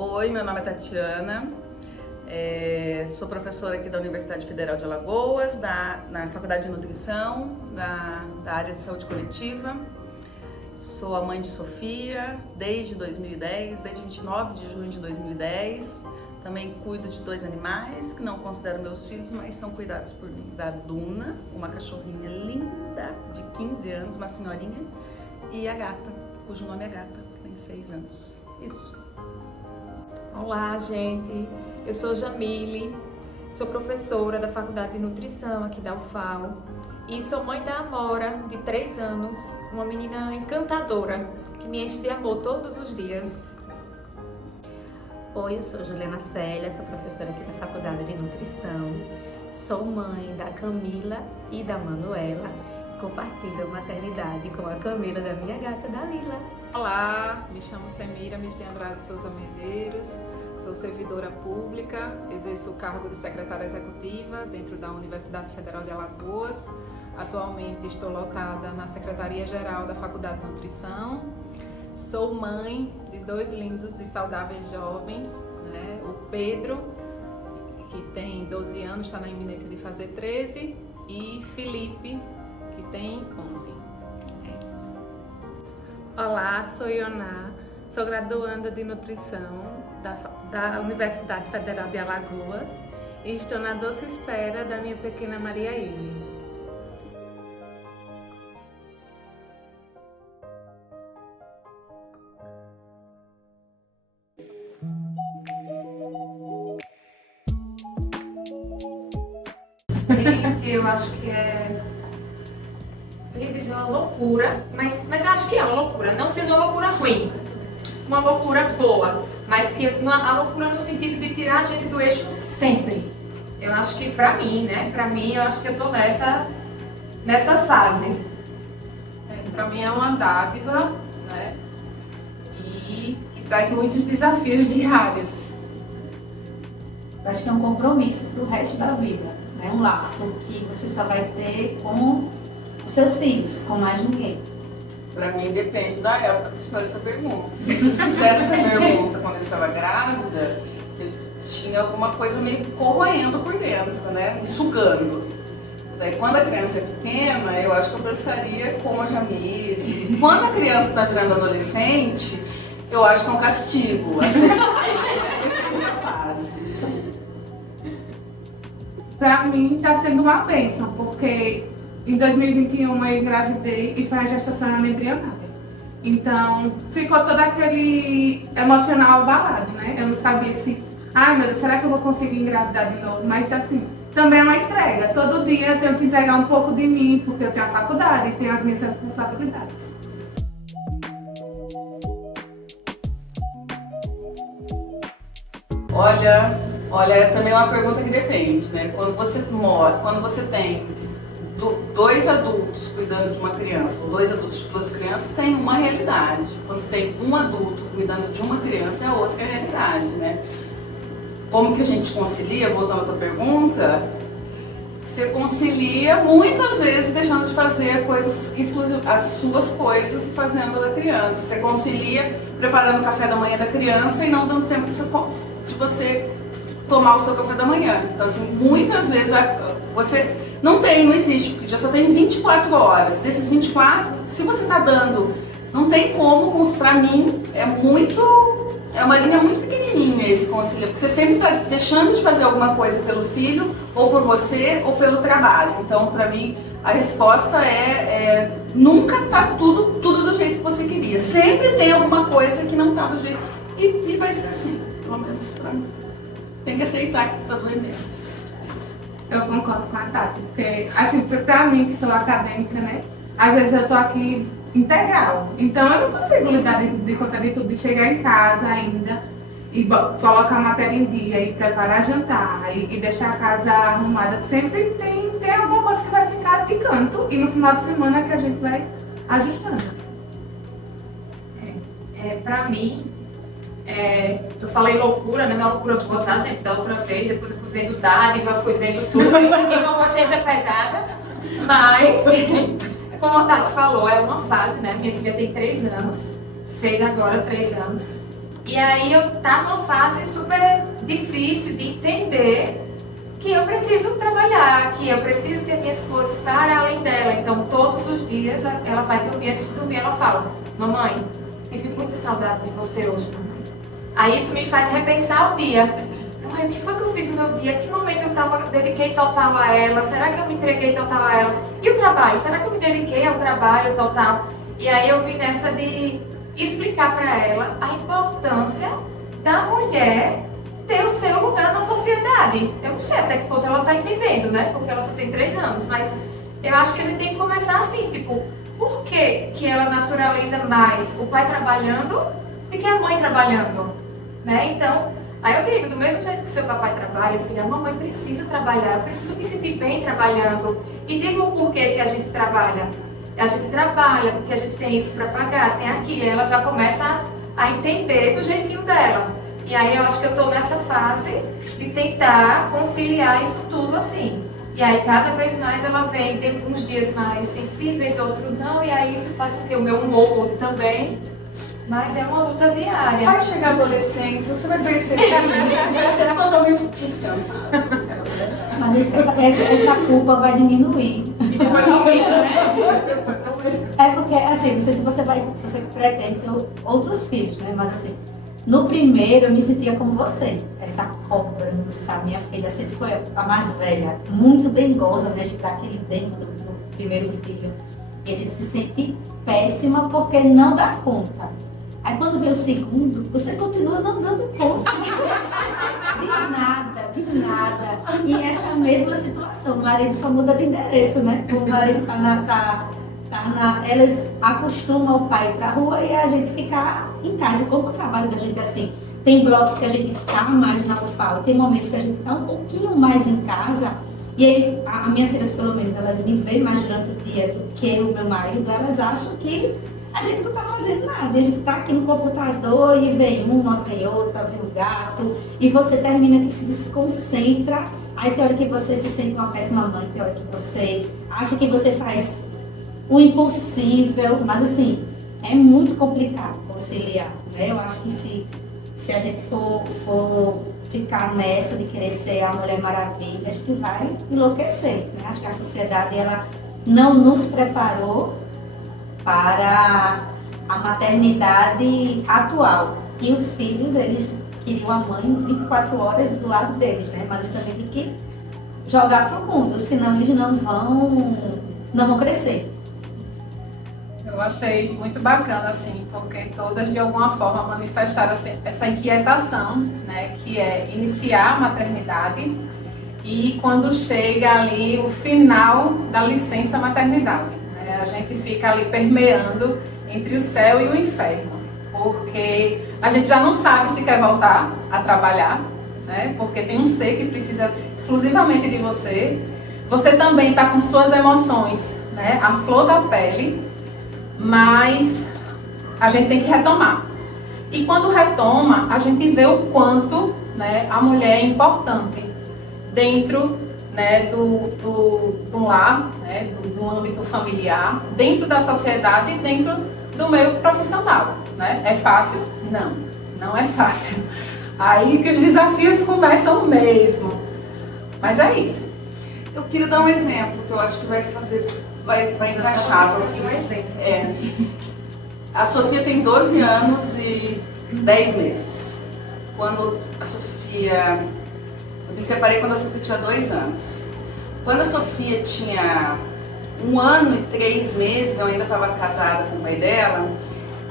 Oi, meu nome é Tatiana, sou professora aqui da Universidade Federal de Alagoas, na Faculdade de Nutrição, da área de saúde coletiva. Sou a mãe de Sofia desde 2010, desde 29 de junho de 2010. Também cuido de 2 animais que não considero meus filhos, mas são cuidados por mim. Da Duna, uma cachorrinha linda de 15 anos, uma senhorinha, e a Gata, cujo nome é Gata, que tem 6 anos. Isso. Olá, gente. Eu sou Jamile, sou professora da Faculdade de Nutrição aqui da UFAL e sou mãe da Amora, de 3 anos, uma menina encantadora que me enche de amor todos os dias. Oi, eu sou Juliana Célia, sou professora aqui da Faculdade de Nutrição, sou mãe da Camila e da Manuela, compartilho a maternidade com a Camila da minha gata Dalila. Olá, me chamo Semiramis de Andrade Souza Medeiros, sou servidora pública, exerço o cargo de secretária executiva dentro da Universidade Federal de Alagoas. Atualmente estou lotada na Secretaria-Geral da Faculdade de Nutrição. Sou mãe de 2 lindos e saudáveis jovens, né? O Pedro, que tem 12 anos, está na iminência de fazer 13, e Felipe, que tem 11. É isso. Olá, sou Ioná, sou graduanda de Nutrição da Universidade Federal de Alagoas e estou na doce espera da minha pequena Maria Ile. Gente, eu acho que eu ia dizer uma loucura, mas eu acho que é uma loucura, não sendo uma loucura ruim, uma loucura boa, mas que a loucura no sentido de tirar a gente do eixo sempre. Eu acho que pra mim, né, eu acho que eu tô nessa fase. Para mim é uma dádiva, né? E que traz muitos desafios diários. Eu acho que é um compromisso para o resto da vida, né? Um laço que você só vai ter com os seus filhos, com mais ninguém. Pra mim depende da época que você faz essa pergunta. Se você fizesse essa pergunta quando eu estava grávida, eu tinha alguma coisa meio corroendo por dentro, né? Me sugando. Daí quando a criança é pequena, eu acho que eu pensaria como a Jamile. Quando a criança está virando adolescente, eu acho que é um castigo. Às vezes depende da fase. Para mim está sendo uma bênção, porque em 2021 eu engravidei e foi a gestação embrionária. Então ficou todo aquele emocional abalado, né? Eu não sabia se, ai meu Deus, será que eu vou conseguir engravidar de novo? Mas assim, também é uma entrega. Todo dia eu tenho que entregar um pouco de mim, porque eu tenho a faculdade e tenho as minhas responsabilidades. Olha, é também uma pergunta que depende, né? Quando você tem 2 adultos cuidando de uma criança, ou 2 adultos de 2 crianças, tem uma realidade. Quando você tem um adulto cuidando de uma criança, é outra realidade, né? Como que a gente concilia, voltando à tua pergunta, você concilia muitas vezes deixando de fazer coisas exclusivas, as suas coisas e fazendo a da criança. Você concilia preparando o café da manhã da criança e não dando tempo de você tomar o seu café da manhã. Então, assim, muitas vezes você não existe, porque já só tem 24 horas. Desses 24, se você está dando, não tem como, pra mim, é uma linha muito pequenininha esse conciliar, porque você sempre está deixando de fazer alguma coisa pelo filho, ou por você, ou pelo trabalho. Então, para mim, a resposta nunca tá tudo do jeito que você queria. Sempre tem alguma coisa que não tá do jeito, e vai ser assim, pelo menos para mim. Tem que aceitar que tá doendo menos. Eu concordo com a Tati, porque, assim, pra mim que sou acadêmica, né? Às vezes eu tô aqui integral, então eu não consigo lidar de conta de tudo, de chegar em casa ainda e colocar a matéria em dia e preparar jantar e deixar a casa arrumada. Sempre tem alguma coisa que vai ficar de canto e no final de semana que a gente vai ajustando. Pra mim, eu falei loucura, né? Não é loucura de botar, gente, da outra vez, depois eu fui vendo dádiva, fui vendo tudo, e uma consciência pesada, mas, como a Tati falou, é uma fase, né? Minha filha tem 3 anos, fez agora 3 anos, E aí eu tá numa fase super difícil de entender que eu preciso trabalhar, que eu preciso ter minhas coisas para além dela. Então todos os dias ela vai dormir, antes de dormir ela fala: mamãe, tive muita saudade de você hoje, mamãe. Aí isso me faz repensar o dia. Mãe, o que foi que eu fiz no meu dia? Que momento eu dediquei total a ela? Será que eu me entreguei total a ela? E o trabalho? Será que eu me dediquei ao trabalho total? E aí eu vim nessa de explicar para ela a importância da mulher ter o seu lugar na sociedade. Eu não sei até que ponto ela está entendendo, né? Porque ela só tem 3 anos, mas eu acho que a gente tem que começar assim, tipo, por que ela naturaliza mais o pai trabalhando do que a mãe trabalhando? Né? Então, aí eu digo, do mesmo jeito que seu papai trabalha, filha, a mamãe precisa trabalhar, eu preciso me sentir bem trabalhando. E digo o porquê que a gente trabalha. A gente trabalha porque a gente tem isso para pagar, tem aquilo. E ela já começa a entender do jeitinho dela. E aí eu acho que eu estou nessa fase de tentar conciliar isso tudo assim. E aí cada vez mais ela vem, tem uns dias mais sensíveis, outros não, e aí isso faz com que o meu humor mude também. Mas é uma luta diária. Vai chegar a adolescência, você vai perceber que você vai ser totalmente descansado. Mas essa culpa vai diminuir. E depois aumenta, né? É porque, assim, não sei se você pretende ter outros filhos, né? Mas assim, no primeiro eu me sentia como você. Essa cobrança, minha filha sempre foi a mais velha, muito dengosa, né? A gente dá aquele dengo do primeiro filho. E a gente se sente péssima porque não dá conta. Aí quando vem o segundo, você continua não dando conta. De nada. E essa mesma situação, o marido só muda de endereço, né? O marido elas acostumam o pai para a rua e a gente ficar em casa. Como o trabalho da gente é assim, tem blocos que a gente está mais na UFAL, tem momentos que a gente está um pouquinho mais em casa. E eles, as minhas filhas, pelo menos, elas me veem mais durante o dia do que o meu marido, elas acham que a gente não está fazendo nada. A gente está aqui no computador e vem uma, vem outra, vem o gato, e você termina que se desconcentra. Aí tem hora que você se sente uma péssima mãe, tem hora que você acha que você faz o impossível, mas assim, é muito complicado conciliar, né? Eu acho que se a gente for ficar nessa de querer ser a Mulher Maravilha, a gente vai enlouquecer, né? Acho que a sociedade, ela não nos preparou para a maternidade atual. E os filhos, eles queriam a mãe 24 horas do lado deles, né? Mas a gente também tem que jogar para o mundo, senão eles não vão crescer. Eu achei muito bacana, assim, porque todas de alguma forma manifestaram essa inquietação, né, que é iniciar a maternidade e quando chega ali o final da licença maternidade, né, a gente fica ali permeando entre o céu e o inferno, porque a gente já não sabe se quer voltar a trabalhar, né, porque tem um ser que precisa exclusivamente de você. Você também está com suas emoções, né, à flor da pele, mas a gente tem que retomar. E quando retoma, a gente vê o quanto, né, a mulher é importante dentro, né, do lar, né, do âmbito familiar, dentro da sociedade e dentro do meio profissional. Né? É fácil? Não é fácil. Aí que os desafios começam mesmo. Mas é isso. Eu queria dar um exemplo que eu acho que vai encaixar para vocês. A Sofia tem 12 anos e 10 meses. Quando a Sofia... Eu me separei quando a Sofia tinha 2 anos. Quando a Sofia tinha 1 ano e 3 meses, eu ainda estava casada com o pai dela.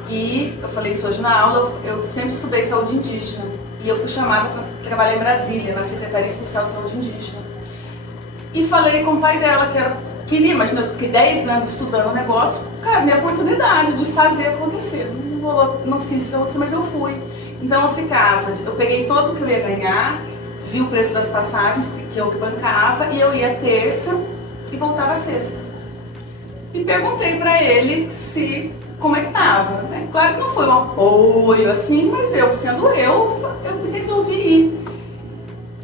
E eu falei isso hoje na aula, eu sempre estudei saúde indígena. E eu fui chamada para trabalhar em Brasília, na Secretaria Especial de Saúde Indígena. E falei com o pai dela que queria, imagina, porque 10 anos estudando o negócio, cara, minha oportunidade de fazer acontecer. Não fiz isso, mas eu fui. Então eu peguei todo o que eu ia ganhar, vi o preço das passagens, que eu que bancava, e eu ia terça e voltava sexta. E perguntei pra ele como é que tava, né? Claro que não foi um apoio assim, mas eu resolvi ir.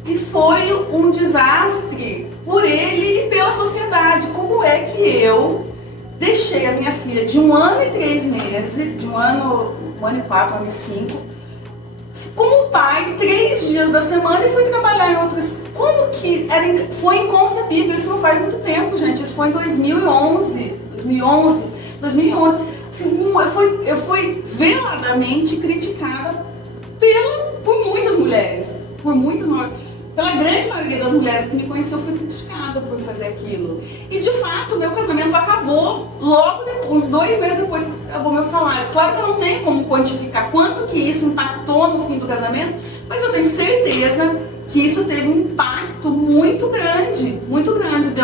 E foi um desastre por ele e pela sociedade. Como é que eu deixei a minha filha de 1 ano e 3 meses, de 1 ano e 4, 1 ano e 5, dias da semana e fui trabalhar em outros. Como que foi inconcebível? Isso não faz muito tempo, gente. Isso foi em 2011. Assim, eu fui veladamente criticada por muitas mulheres, pela grande maioria das mulheres que me conheceu, foi criticada por fazer aquilo. E de fato, meu casamento acabou logo depois, uns 2 meses depois que acabou meu salário. Claro que eu não tenho como quantificar quanto que isso impactou no fim do casamento, mas eu tenho certeza que isso teve um impacto muito grande, muito grande.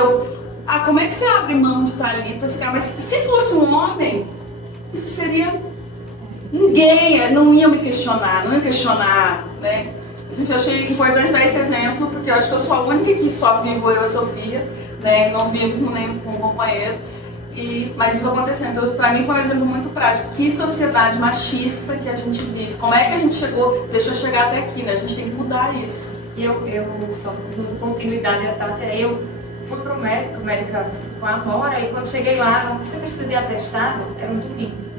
Como é que você abre mão de estar ali para ficar? Mas se fosse um homem, isso seria... Ninguém, não ia me questionar, né? Mas, enfim, eu achei importante dar esse exemplo, porque eu acho que eu sou a única que só vivo eu e a Sofia, né? Não vivo com nenhum companheiro. Mas isso acontecendo. Então, para mim foi um exemplo muito prático. Que sociedade machista que a gente vive. Como é que a gente chegou, deixou chegar até aqui, né? A gente tem que mudar isso. Eu só dando continuidade à Tati, eu fui pro médica com a Amora, e quando cheguei lá, você precisa de atestado? Era um domingo.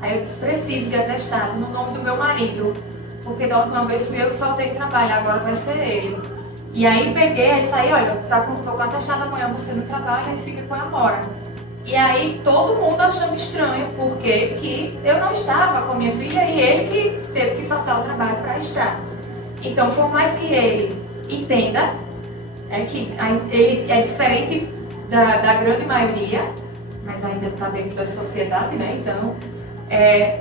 Aí eu disse, preciso de atestado no nome do meu marido, porque da última vez fui eu que faltei trabalho, agora vai ser ele. E aí peguei, aí saí, olha, tô com atestado amanhã, você não trabalha e fica com a Amora. E aí todo mundo achando estranho, porque que eu não estava com a minha filha e ele que teve que faltar o trabalho para estar. Então, por mais que ele entenda, que ele é diferente da grande maioria, mas ainda está dentro da sociedade, né? Então,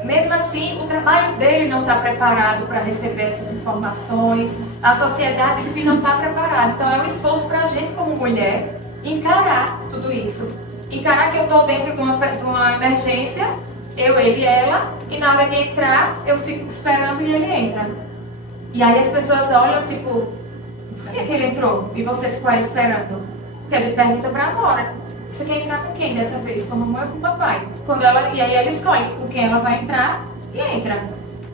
mesmo assim, o trabalho dele não está preparado para receber essas informações, a sociedade em si não está preparada. Então, é um esforço para a gente, como mulher, encarar tudo isso. Encarar que eu estou dentro de uma emergência, eu, ele e ela, e na hora de entrar, eu fico esperando e ele entra. E aí as pessoas olham, tipo, por que ele entrou? E você ficou aí esperando? Porque a gente pergunta pra Amora, você quer entrar com quem dessa vez? Com a mamãe ou com o papai? E aí ela escolhe com quem ela vai entrar e entra.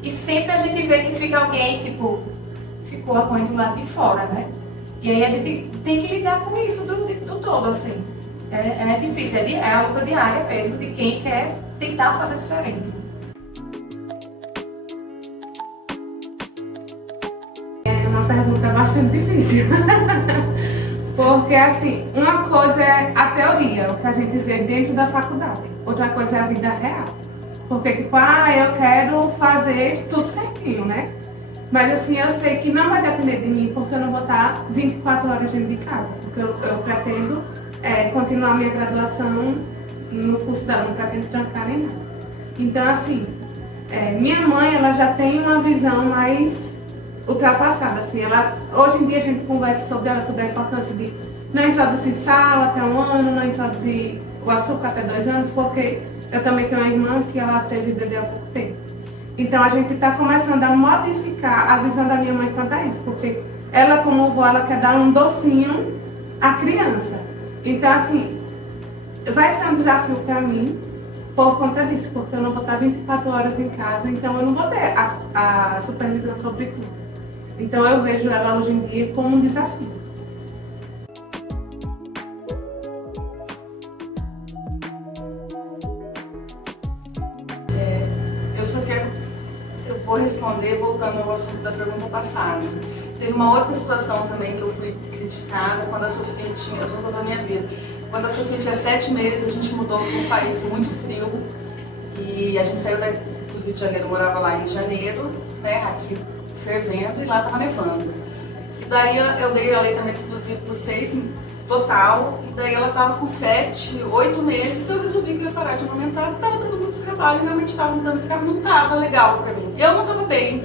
E sempre a gente vê que fica alguém, tipo, ficou a mãe do lado de fora, né? E aí a gente tem que lidar com isso do todo, assim. É difícil, é a luta diária mesmo de quem quer tentar fazer diferente. É uma pergunta bastante difícil. Porque, assim, uma coisa é a teoria, o que a gente vê dentro da faculdade. Outra coisa é a vida real. Porque, tipo, eu quero fazer tudo certinho, né? Mas, assim, eu sei que não vai depender de mim, porque eu não vou estar 24 horas dentro de casa. Porque eu pretendo continuar minha graduação no curso dela, não pretendo trancar nem nada. Então, assim, minha mãe, ela já tem uma visão mais ultrapassada, assim. Hoje em dia a gente conversa sobre ela, sobre a importância de não introduzir sal até 1 ano, não introduzir o açúcar até 2 anos, porque eu também tenho uma irmã que ela teve bebê há pouco tempo. Então, a gente está começando a modificar a visão da minha mãe quanto a isso, porque ela, como avó, ela quer dar um docinho à criança. Então, assim, vai ser um desafio para mim por conta disso, porque eu não vou estar 24 horas em casa, então eu não vou ter a supervisão sobre tudo. Então, eu vejo ela hoje em dia como um desafio. Eu vou responder voltando ao assunto da pergunta passada. Teve uma outra situação também que eu fui criticada quando a Sofia tinha, eu estou contando a minha vida, quando a Sofia tinha 7 meses, a gente mudou para um país muito frio e a gente saiu do Rio de Janeiro, morava lá em janeiro, né, aqui fervendo, e lá estava nevando. E daí eu dei aleitamento exclusivo por 6 total, e daí ela estava com 7, 8 meses, eu resolvi que eu ia parar de amamentar, porque estava dando muito trabalho, realmente estava dando trabalho, não estava legal para mim. Eu não estava bem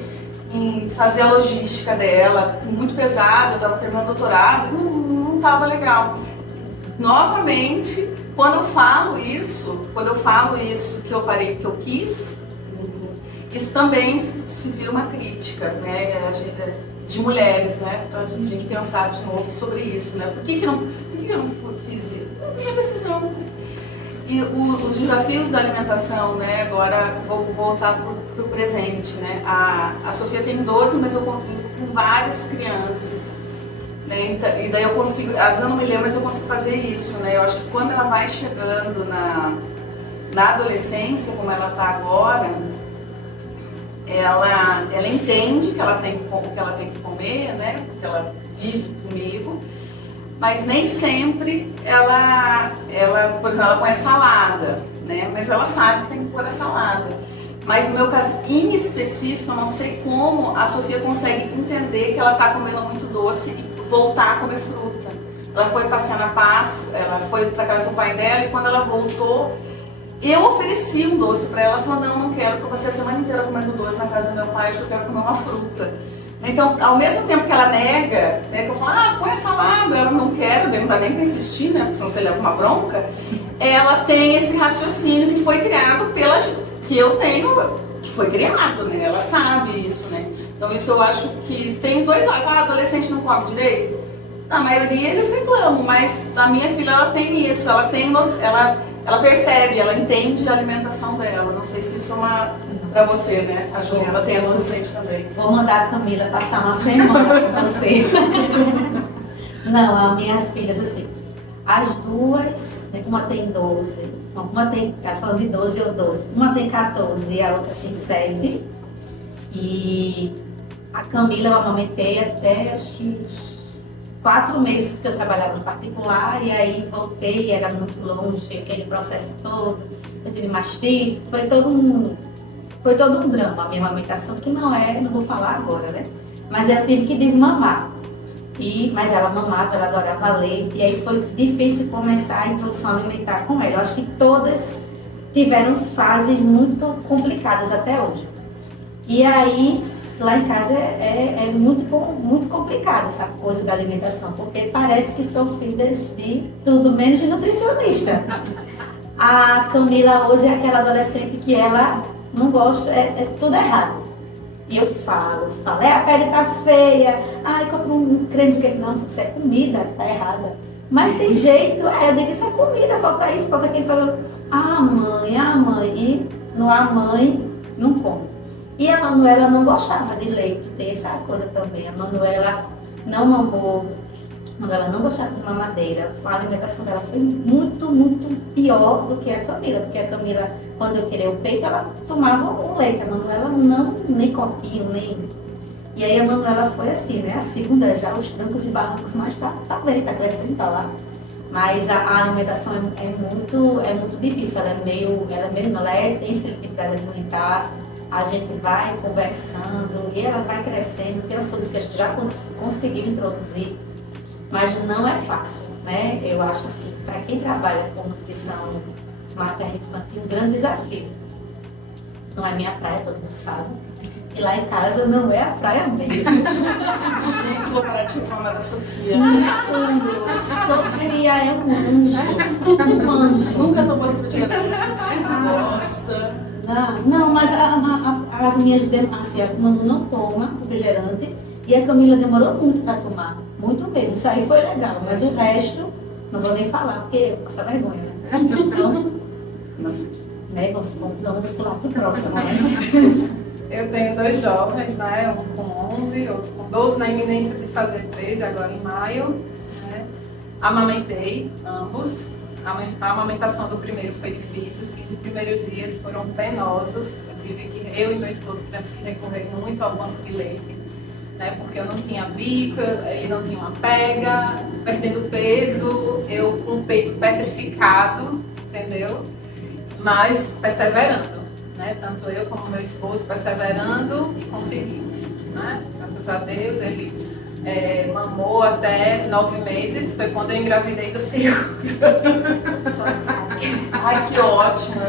em fazer a logística dela, muito pesado, eu estava terminando o doutorado, não estava legal. Novamente, quando eu falo isso que eu parei porque eu quis, isso também se vira uma crítica, né, de mulheres, né, para a gente pensar de novo sobre isso, né, por que eu não fiz isso? Não tenho decisão. E os desafios da alimentação, né, agora vou voltar para o presente, né, a Sofia tem 12, mas eu convivo com várias crianças, né, e daí eu consigo, às vezes eu não me lembro, mas eu consigo fazer isso, né, eu acho que quando ela vai chegando na adolescência, como ela está agora, ela entende que ela tem que comer, né? Porque ela vive comigo, mas nem sempre ela, por exemplo, ela põe a salada, né? Mas ela sabe que tem que pôr a salada. Mas no meu caso em específico, eu não sei como a Sofia consegue entender que ela está comendo muito doce e voltar a comer fruta. Ela foi passear na Páscoa, ela foi para casa do pai dela e quando ela voltou, eu ofereci um doce para ela. Ela falou, não quero, porque você a semana inteira comendo doce na casa do meu pai, eu quero comer uma fruta. Então, ao mesmo tempo que ela nega, né, que eu falo, põe a salada, ela não quer, não dá nem para insistir, né, porque senão você leva uma bronca, ela tem esse raciocínio que foi criado que eu tenho, que foi criado, né, ela sabe isso, né. Então isso eu acho que tem dois lados. Adolescente não come direito? Na maioria eles reclamam, mas a minha filha, ela tem isso, ela percebe, ela entende a alimentação dela. Não sei se isso é uma pra você, né? A Juliana tem adolescente também. Vou mandar a Camila passar uma semana com você. Não, as minhas filhas, assim, as duas, uma tem 12, uma tem, ela falando de 12 ou 12, uma tem 14 e a outra tem 7. E a Camila eu amamentei até, acho que 4 meses, porque eu trabalhava no particular, e aí voltei, era muito longe, aquele processo todo, eu tive mastite, foi todo um drama a minha amamentação, que não vou falar agora, né? Mas eu tive que desmamar. Mas ela mamava, ela adorava leite, e aí foi difícil começar a introdução alimentar com ela. Eu acho que todas tiveram fases muito complicadas até hoje. E aí, lá em casa é muito complicado essa coisa da alimentação, porque parece que são filhas de tudo menos de nutricionista. A Camila hoje é aquela adolescente que ela não gosta, é tudo errado. E eu falo, a pele tá feia, compra um creme de queijo. Não, isso é comida, tá errada. Mas tem jeito, eu digo, isso é comida, falta isso, falta aquilo. Falando, mãe, e a mãe não come. E a Manuela não gostava de leite, tem essa coisa também. A Manuela não mamou, a Manuela não gostava de mamadeira. A alimentação dela foi muito, muito pior do que a Camila, porque a Camila, quando eu tirei o peito, ela tomava um leite. A Manuela não, nem copinho, nem... E aí a Manuela foi assim, né? A segunda já, os trancos e barrancos, mas tá bem, tá crescendo, tá lá. Mas a alimentação é muito difícil, ela tem seletividade alimentar. A gente vai conversando e ela vai crescendo, tem as coisas que a gente já conseguiu introduzir, mas não é fácil, né? Eu acho assim, para quem trabalha com nutrição materna e infantil, um grande desafio. Não é minha praia, todo mundo sabe. E lá em casa não é a praia mesmo. Gente, vou parar de reclamar da Sofia. Sofia é um anjo. Nunca tomou refrigerante, gosta. Não, mas as minhas assim, a Manu não toma refrigerante e a Camila demorou muito para tomar, muito mesmo. Isso aí foi legal, mas o resto, não vou nem falar, porque eu passo vergonha, né? Então, vamos pular para o próximo, né? Eu tenho 2 jovens, né? Um com 11, outro com 12, na iminência de fazer 13 agora em maio. Né? Amamentei ambos. A amamentação do primeiro foi difícil, os 15 primeiros dias foram penosos. Eu e meu esposo tivemos que recorrer muito ao banco de leite, né? Porque eu não tinha bico, ele não tinha uma pega, perdendo peso, eu com o peito petrificado, entendeu? Mas perseverando, né? Tanto eu como meu esposo perseverando e conseguimos, né? Graças a Deus, ele mamou até 9 meses, foi quando eu engravidei do segundo. Ai, que ótimo.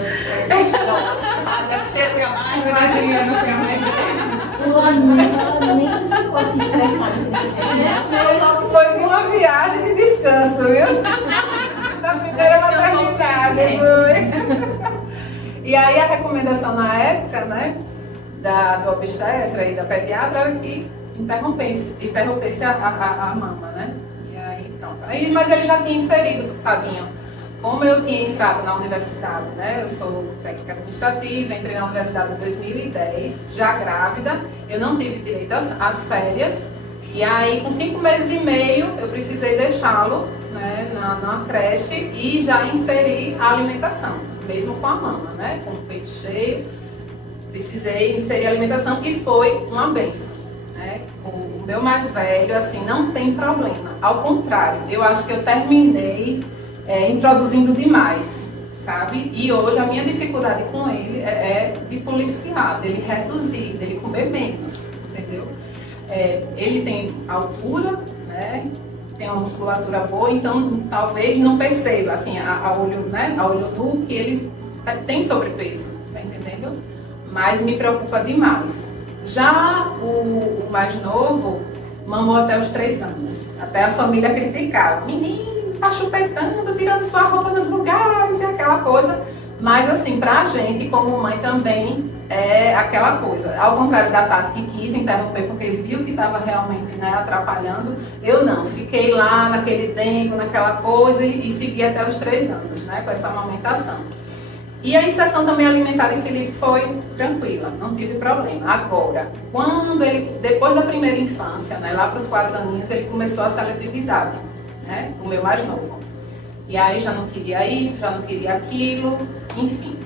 Deve ser a minha mãe. Ela nem ficou assim estressada com isso. Foi uma viagem de descanso, viu? Da primeira maternidade, foi. E aí a recomendação na época, né, do obstetra e da pediatra era que interrompesse a mama, né? E aí pronto. Mas ele já tinha inserido, tadinho. Como eu tinha entrado na universidade, né? Eu sou técnica administrativa, entrei na universidade em 2010, já grávida, eu não tive direito às férias. E aí, com 5 meses e meio, eu precisei deixá-lo, né, na creche e já inserir a alimentação, mesmo com a mama, né? Com o peito cheio. precisei inserir alimentação, que foi uma bênção, né? O meu mais velho, assim, não tem problema. Ao contrário, eu acho que eu terminei introduzindo demais, sabe? E hoje a minha dificuldade com ele é de policiar, dele reduzir, dele comer menos, entendeu? Ele tem altura, né? Tem uma musculatura boa, então talvez não perceba, assim, a olho nu, que ele tem sobrepeso, tá entendendo? Mas me preocupa demais. Já o mais novo mamou até os 3 anos. Até a família criticava. Menino, tá chupetando, tirando sua roupa nos lugares e aquela coisa. Mas assim, pra gente, como mãe também, é aquela coisa. Ao contrário da Tati, que quis interromper porque viu que estava realmente, né, atrapalhando, eu não. Fiquei lá naquele tempo, naquela coisa e segui até os 3 anos, né, com essa amamentação. E a inserção também alimentar em Felipe foi tranquila, não tive problema. Agora, quando ele, depois da primeira infância, né, lá para os 4 aninhos, ele começou a seletividade, né, o meu mais novo. E aí já não queria isso, já não queria aquilo, enfim.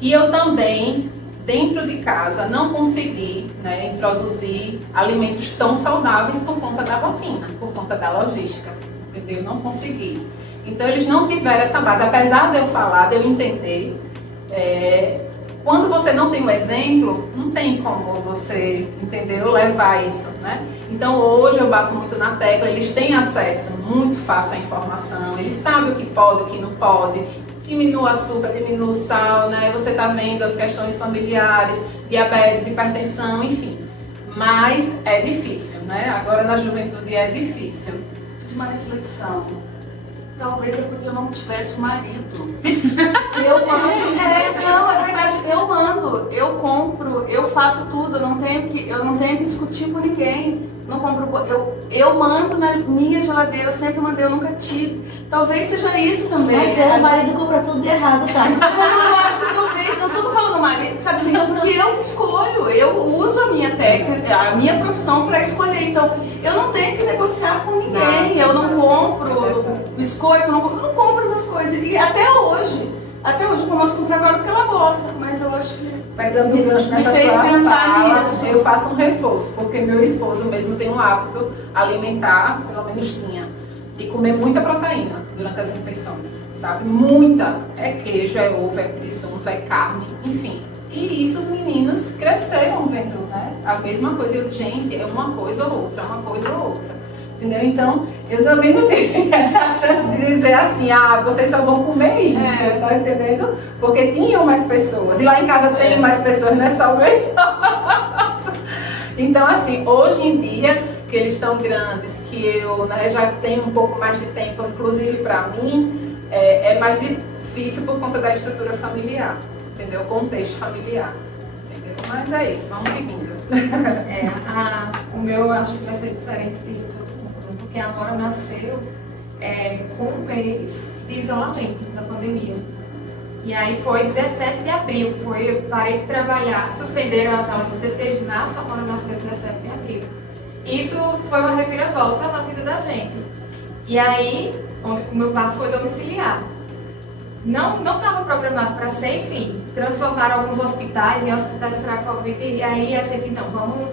E eu também, dentro de casa, não consegui, né, introduzir alimentos tão saudáveis por conta da rotina, por conta da logística, entendeu? Não consegui. Então eles não tiveram essa base, apesar de eu falar, de eu entender. Quando você não tem um exemplo, não tem como você, entendeu, levar isso, né? Então hoje eu bato muito na tecla, eles têm acesso muito fácil à informação, eles sabem o que pode, o que não pode, diminua o açúcar, diminua o sal, né? Você está vendo as questões familiares, diabetes, hipertensão, enfim. Mas é difícil, né? Agora na juventude é difícil. Fiz uma reflexão. Talvez é porque eu não tivesse marido. Eu mando, não, é verdade, eu mando, eu compro, eu faço tudo, eu não tenho que discutir com ninguém. Não compro, eu mando na minha geladeira, eu sempre mandei, eu nunca tive. Talvez seja isso também. Mas o marido compra tudo de errado, tá? Não, eu acho que talvez, não só tô falando marido, sabe assim, porque eu escolho, eu uso a minha técnica, a minha profissão para escolher. Então, eu não tenho que negociar com ninguém, eu não compro biscoito, eu não compro essas coisas. E até hoje eu começo a comprar agora porque ela gosta, mas eu acho que Pegando o gancho nessa me fez sua pensar fala, nisso. eu faço um reforço, porque meu esposo mesmo tem um hábito alimentar, pelo menos tinha, de comer muita proteína durante as refeições, sabe? Muita. É queijo, é ovo, é presunto, é carne, enfim. E isso os meninos cresceram vendo, né? A mesma coisa. Eu, gente, é uma coisa ou outra, uma coisa ou outra. Entendeu? Então, eu também não tive essa chance de dizer assim, vocês só vão comer isso, tá entendendo? Porque tinham mais pessoas. E lá em casa tem mais pessoas, não é só o meu esposo. Então, assim, hoje em dia, que eles estão grandes, que eu, né, já tenho um pouco mais de tempo, inclusive para mim, é mais difícil por conta da estrutura familiar, entendeu? O contexto familiar. Entendeu? Mas é isso, vamos seguindo. O meu eu acho que vai ser diferente de todo mundo, porque a Nora nasceu com um mês de isolamento da pandemia. E aí foi 17 de abril, eu parei de trabalhar, suspenderam as aulas 16 de março, a Nora nasceu 17 de abril. Isso foi uma reviravolta na vida da gente. E aí, o meu parto foi domiciliar. Não estava programado para ser, enfim, transformaram alguns hospitais em hospitais para a Covid, e aí a gente, não, vamos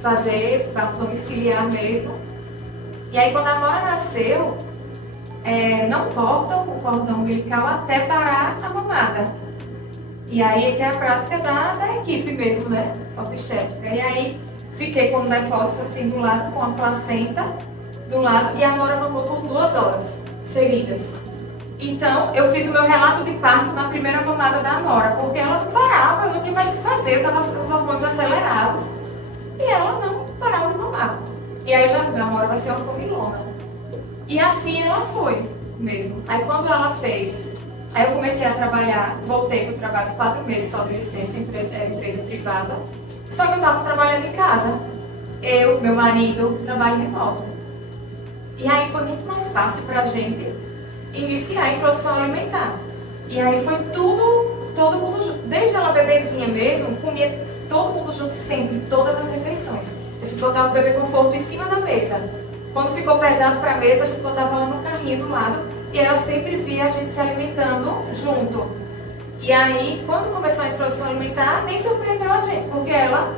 fazer parto domiciliar mesmo. E aí quando a Nora nasceu, não cortam o cordão umbilical até parar a mamada. E aí é que é a prática da equipe mesmo, né, obstétrica. E aí fiquei com o depósito assim do lado, com a placenta do lado, e a Nora mamou por 2 horas seguidas. Então, eu fiz o meu relato de parto na primeira mamada da Nora, porque ela não parava, eu não tinha mais o que fazer, eu estava com os hormônios acelerados, e ela não parava de mamar. E aí eu já vi, a Nora vai ser uma comilona. E assim ela foi mesmo. Aí quando ela fez, aí eu comecei a trabalhar, voltei para o trabalho 4 meses só de licença, empresa privada, só que eu estava trabalhando em casa. Eu, meu marido, trabalho remoto. E aí foi muito mais fácil para a gente iniciar a introdução alimentar. E aí foi todo mundo junto. Desde ela bebezinha mesmo, comia todo mundo junto sempre, todas as refeições. A gente botava o bebê conforto em cima da mesa. Quando ficou pesado para a mesa, a gente botava ela no carrinho do lado e ela sempre via a gente se alimentando junto. E aí, quando começou a introdução alimentar, nem surpreendeu a gente, porque ela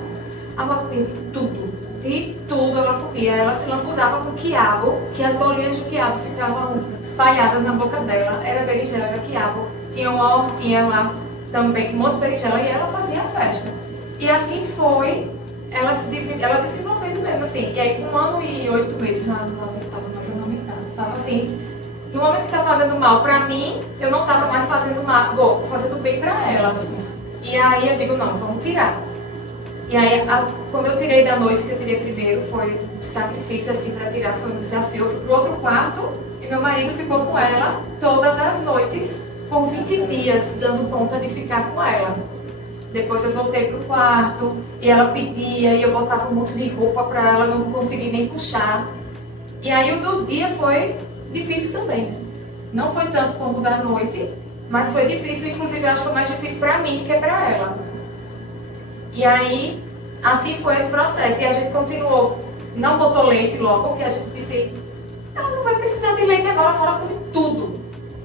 comia de tudo ela comia. Ela se lambuzava com quiabo, que as bolinhas de quiabo ficavam espalhadas na boca dela. Era berinjela, era quiabo. Tinha uma hortinha lá também, um monte de berinjela, e ela fazia a festa. E assim foi, ela desenvolvendo mesmo, assim. E aí, com 1 ano e 8 meses, não estava mais amamentando. Estava assim, no momento que está fazendo mal para mim, eu não estava mais fazendo mal, fazendo bem para ela. E aí eu digo, não, vamos tirar. E aí, quando eu tirei da noite, que eu tirei primeiro, foi um sacrifício assim para tirar, foi um desafio. Eu fui pro outro quarto e meu marido ficou com ela todas as noites, por 20 dias, dando conta de ficar com ela. Depois eu voltei pro quarto e ela pedia e eu botava um monte de roupa para ela, não consegui nem puxar. E aí o do dia foi difícil também, né? Não foi tanto como o da noite, mas foi difícil, inclusive eu acho que foi mais difícil para mim do que para ela. E aí, assim foi esse processo. E a gente continuou, não botou leite logo, porque a gente disse, ela não vai precisar de leite agora come tudo.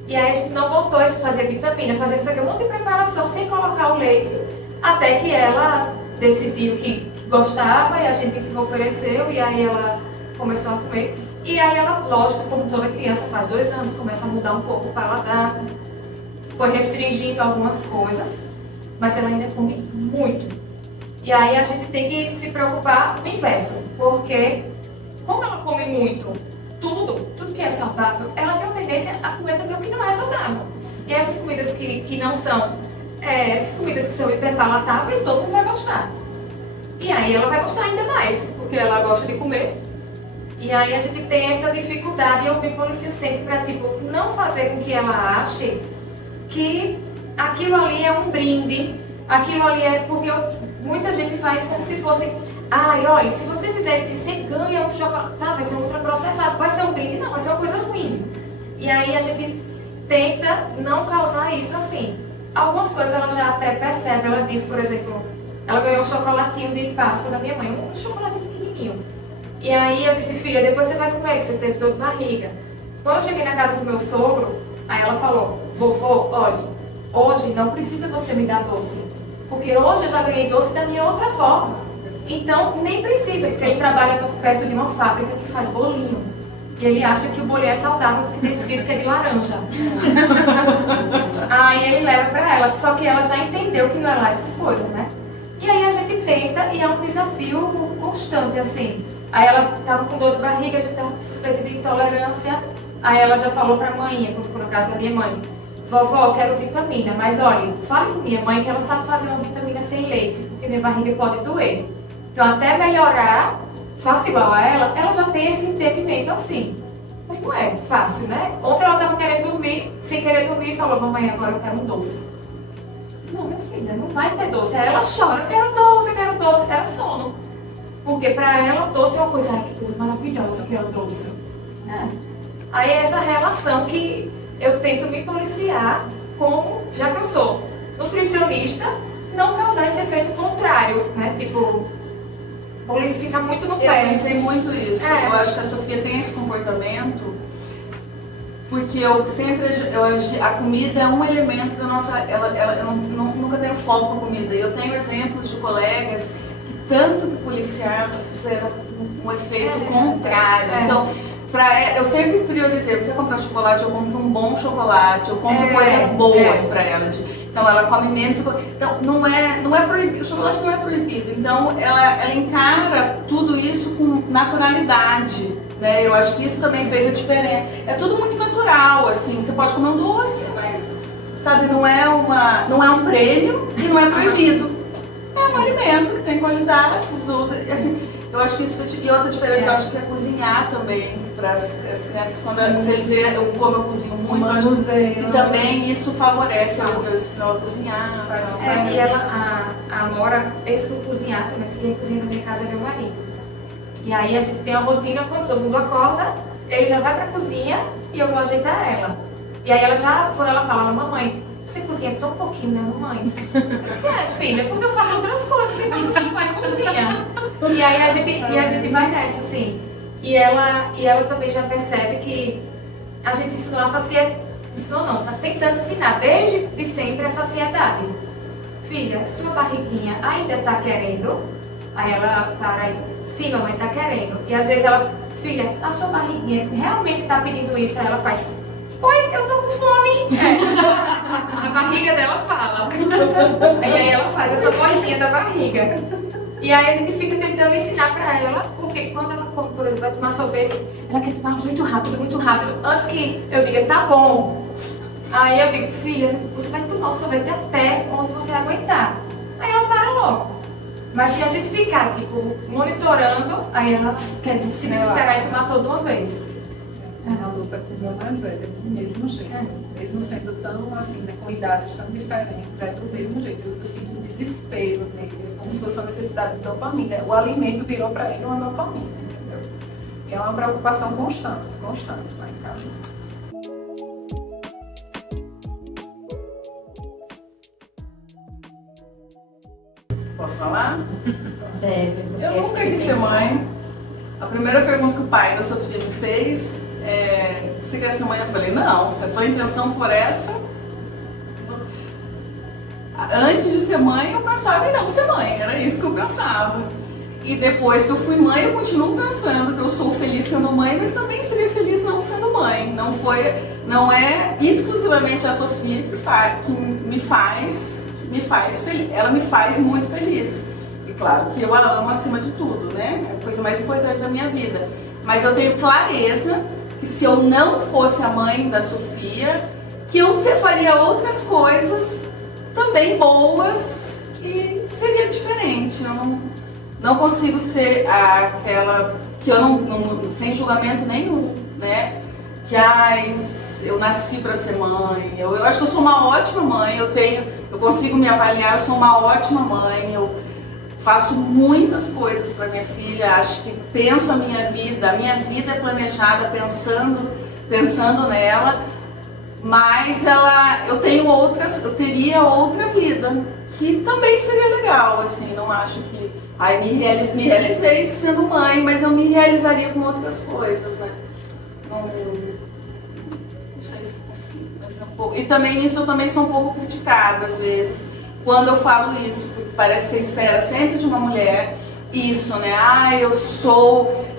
E aí a gente não botou, a gente fazia vitamina, fazia isso aqui, um monte de preparação sem colocar o leite, até que ela decidiu que gostava e a gente ofereceu, e aí ela começou a comer. E aí ela, lógico, como toda criança faz 2 anos, começa a mudar um pouco o paladar, foi restringindo algumas coisas, mas ela ainda come muito. E aí a gente tem que se preocupar no inverso, porque como ela come muito, tudo que é saudável, ela tem uma tendência a comer também o que não é saudável. E essas comidas que não são, essas comidas que são hiperpalatáveis, todo mundo vai gostar. E aí ela vai gostar ainda mais, porque ela gosta de comer. E aí a gente tem essa dificuldade, e eu me policio sempre para, tipo, não fazer com que ela ache que aquilo ali é um brinde, aquilo ali é porque muita gente faz como se fosse, olha, se você fizer isso, você ganha um chocolate, vai ser um ultraprocessado, vai ser um brinde, não, vai ser uma coisa ruim. E aí a gente tenta não causar isso assim. Algumas coisas ela já até percebe, ela diz, por exemplo, ela ganhou um chocolatinho de Páscoa da minha mãe, um chocolatinho pequenininho. E aí eu disse, filha, depois você vai comer, que você teve dor de barriga. Quando eu cheguei na casa do meu sogro, aí ela falou, vovô, olha, hoje não precisa você me dar doce, porque hoje eu já ganhei doce da minha outra forma. Então nem precisa, porque ele trabalha perto de uma fábrica que faz bolinho. E ele acha que o bolinho é saudável porque tem escrito que é de laranja. Aí ele leva pra ela, só que ela já entendeu que não é lá essas coisas, né? E aí a gente tenta, e é um desafio constante, assim. Aí ela estava com dor de barriga, a gente estava com suspeita de intolerância. Aí ela já falou para a mãe, quando ficou na casa da minha mãe, vovó, eu quero vitamina, mas olha, fale com minha mãe que ela sabe fazer uma vitamina sem leite, porque minha barriga pode doer. Então até melhorar, faça igual a ela já tem esse entendimento assim. Mas não é fácil, né? Ontem ela estava querendo dormir, sem querer dormir, e falou, mamãe, agora eu quero um doce. Não, minha filha, não vai ter doce. Aí ela chora, eu quero doce, era sono. Porque para ela o doce é uma coisa, que coisa maravilhosa que é o doce. Aí é essa relação que eu tento me policiar, como, já que eu sou nutricionista, não causar esse efeito contrário, né? Tipo, polícia fica muito no pé. Eu pensei muito isso. Eu acho que a Sofia tem esse comportamento porque a comida é um elemento da nossa. Eu nunca tenho foco na comida. Eu tenho exemplos de colegas tanto que policiar fizeram um efeito contrário. Então, eu sempre priorizei, você comprar chocolate, eu compro um bom chocolate, eu compro coisas boas para ela. Então ela come menos. Então não é proibido, o chocolate não é proibido. Então ela encara tudo isso com naturalidade. Né? Eu acho que isso também fez a diferença. É tudo muito natural, assim. Você pode comer um doce, mas sabe, não é um prêmio e não é proibido. É um alimento que tem qualidades, assim, eu acho que isso foi. E outra diferença, eu acho que é cozinhar também para as crianças, quando ele vê como eu cozinho muito, e também isso favorece eu ensinar a cozinhar. E ela, a Amora, esse do cozinhar também, porque quem cozinha na minha casa é meu marido. E aí a gente tem uma rotina, quando todo mundo acorda, ele já vai para a cozinha e eu vou ajeitar ela. E aí ela já, quando ela fala, mamãe, você cozinha tão pouquinho, né, mamãe? Eu disse, filha, porque eu faço outras coisas, então você não vai cozinhar. E aí a gente vai nessa, assim. E ela também já percebe que a gente ensinou a saciar ensinou não, tá tentando ensinar desde de sempre essa ansiedade. Filha, sua barriguinha ainda tá querendo? Aí ela para aí, sim, mamãe tá querendo. E às vezes ela, filha, a sua barriguinha realmente tá pedindo isso? Aí ela faz, oi, eu tô com fome. A barriga dela fala. E aí ela faz essa vozinha da barriga. E aí a gente fica tentando ensinar pra ela, porque quando ela, por exemplo, vai tomar sorvete, ela quer tomar muito rápido, antes que eu diga, tá bom. Aí eu digo, filha, você vai tomar o sorvete até onde você aguentar. Aí ela para logo. Mas se a gente ficar, tipo, monitorando, aí ela quer se desesperar e tomar toda uma vez. É uma luta com o mais velho, do mesmo jeito. Mesmo sendo tão, assim, né, com idades tão diferentes, é do mesmo jeito. Eu sinto um desespero nele, como se fosse uma necessidade de dopamina. O alimento virou para ele uma dopamina, entendeu? E é uma preocupação constante lá em casa. Posso falar? Deve. Eu nunca quis ser mãe. A primeira pergunta que o pai da sua filha me fez é: você quer ser mãe? Eu falei, não, se a tua intenção for essa. Antes de ser mãe, eu pensava em não ser mãe, era isso que eu pensava. E depois que eu fui mãe, eu continuo pensando que eu sou feliz sendo mãe, mas também seria feliz não sendo mãe. Não é exclusivamente a Sofia que me faz feliz. Ela me faz muito feliz. E claro que eu a amo acima de tudo, né? É a coisa mais importante da minha vida. Mas eu tenho clareza que se eu não fosse a mãe da Sofia, que eu faria outras coisas também boas e seria diferente. Eu não consigo ser aquela que eu não sem julgamento nenhum, né? Que eu nasci para ser mãe. Eu acho que eu sou uma ótima mãe. Eu consigo me avaliar. Eu sou uma ótima mãe. Eu faço muitas coisas para minha filha. Acho que penso a minha vida é planejada pensando nela. Mas eu teria outra vida que também seria legal, assim. Não acho que me realizei sendo mãe, mas eu me realizaria com outras coisas, né? Não sei se consegui, mas é um pouco. E também nisso eu também sou um pouco criticada às vezes quando eu falo isso, porque parece que você espera sempre de uma mulher isso, né?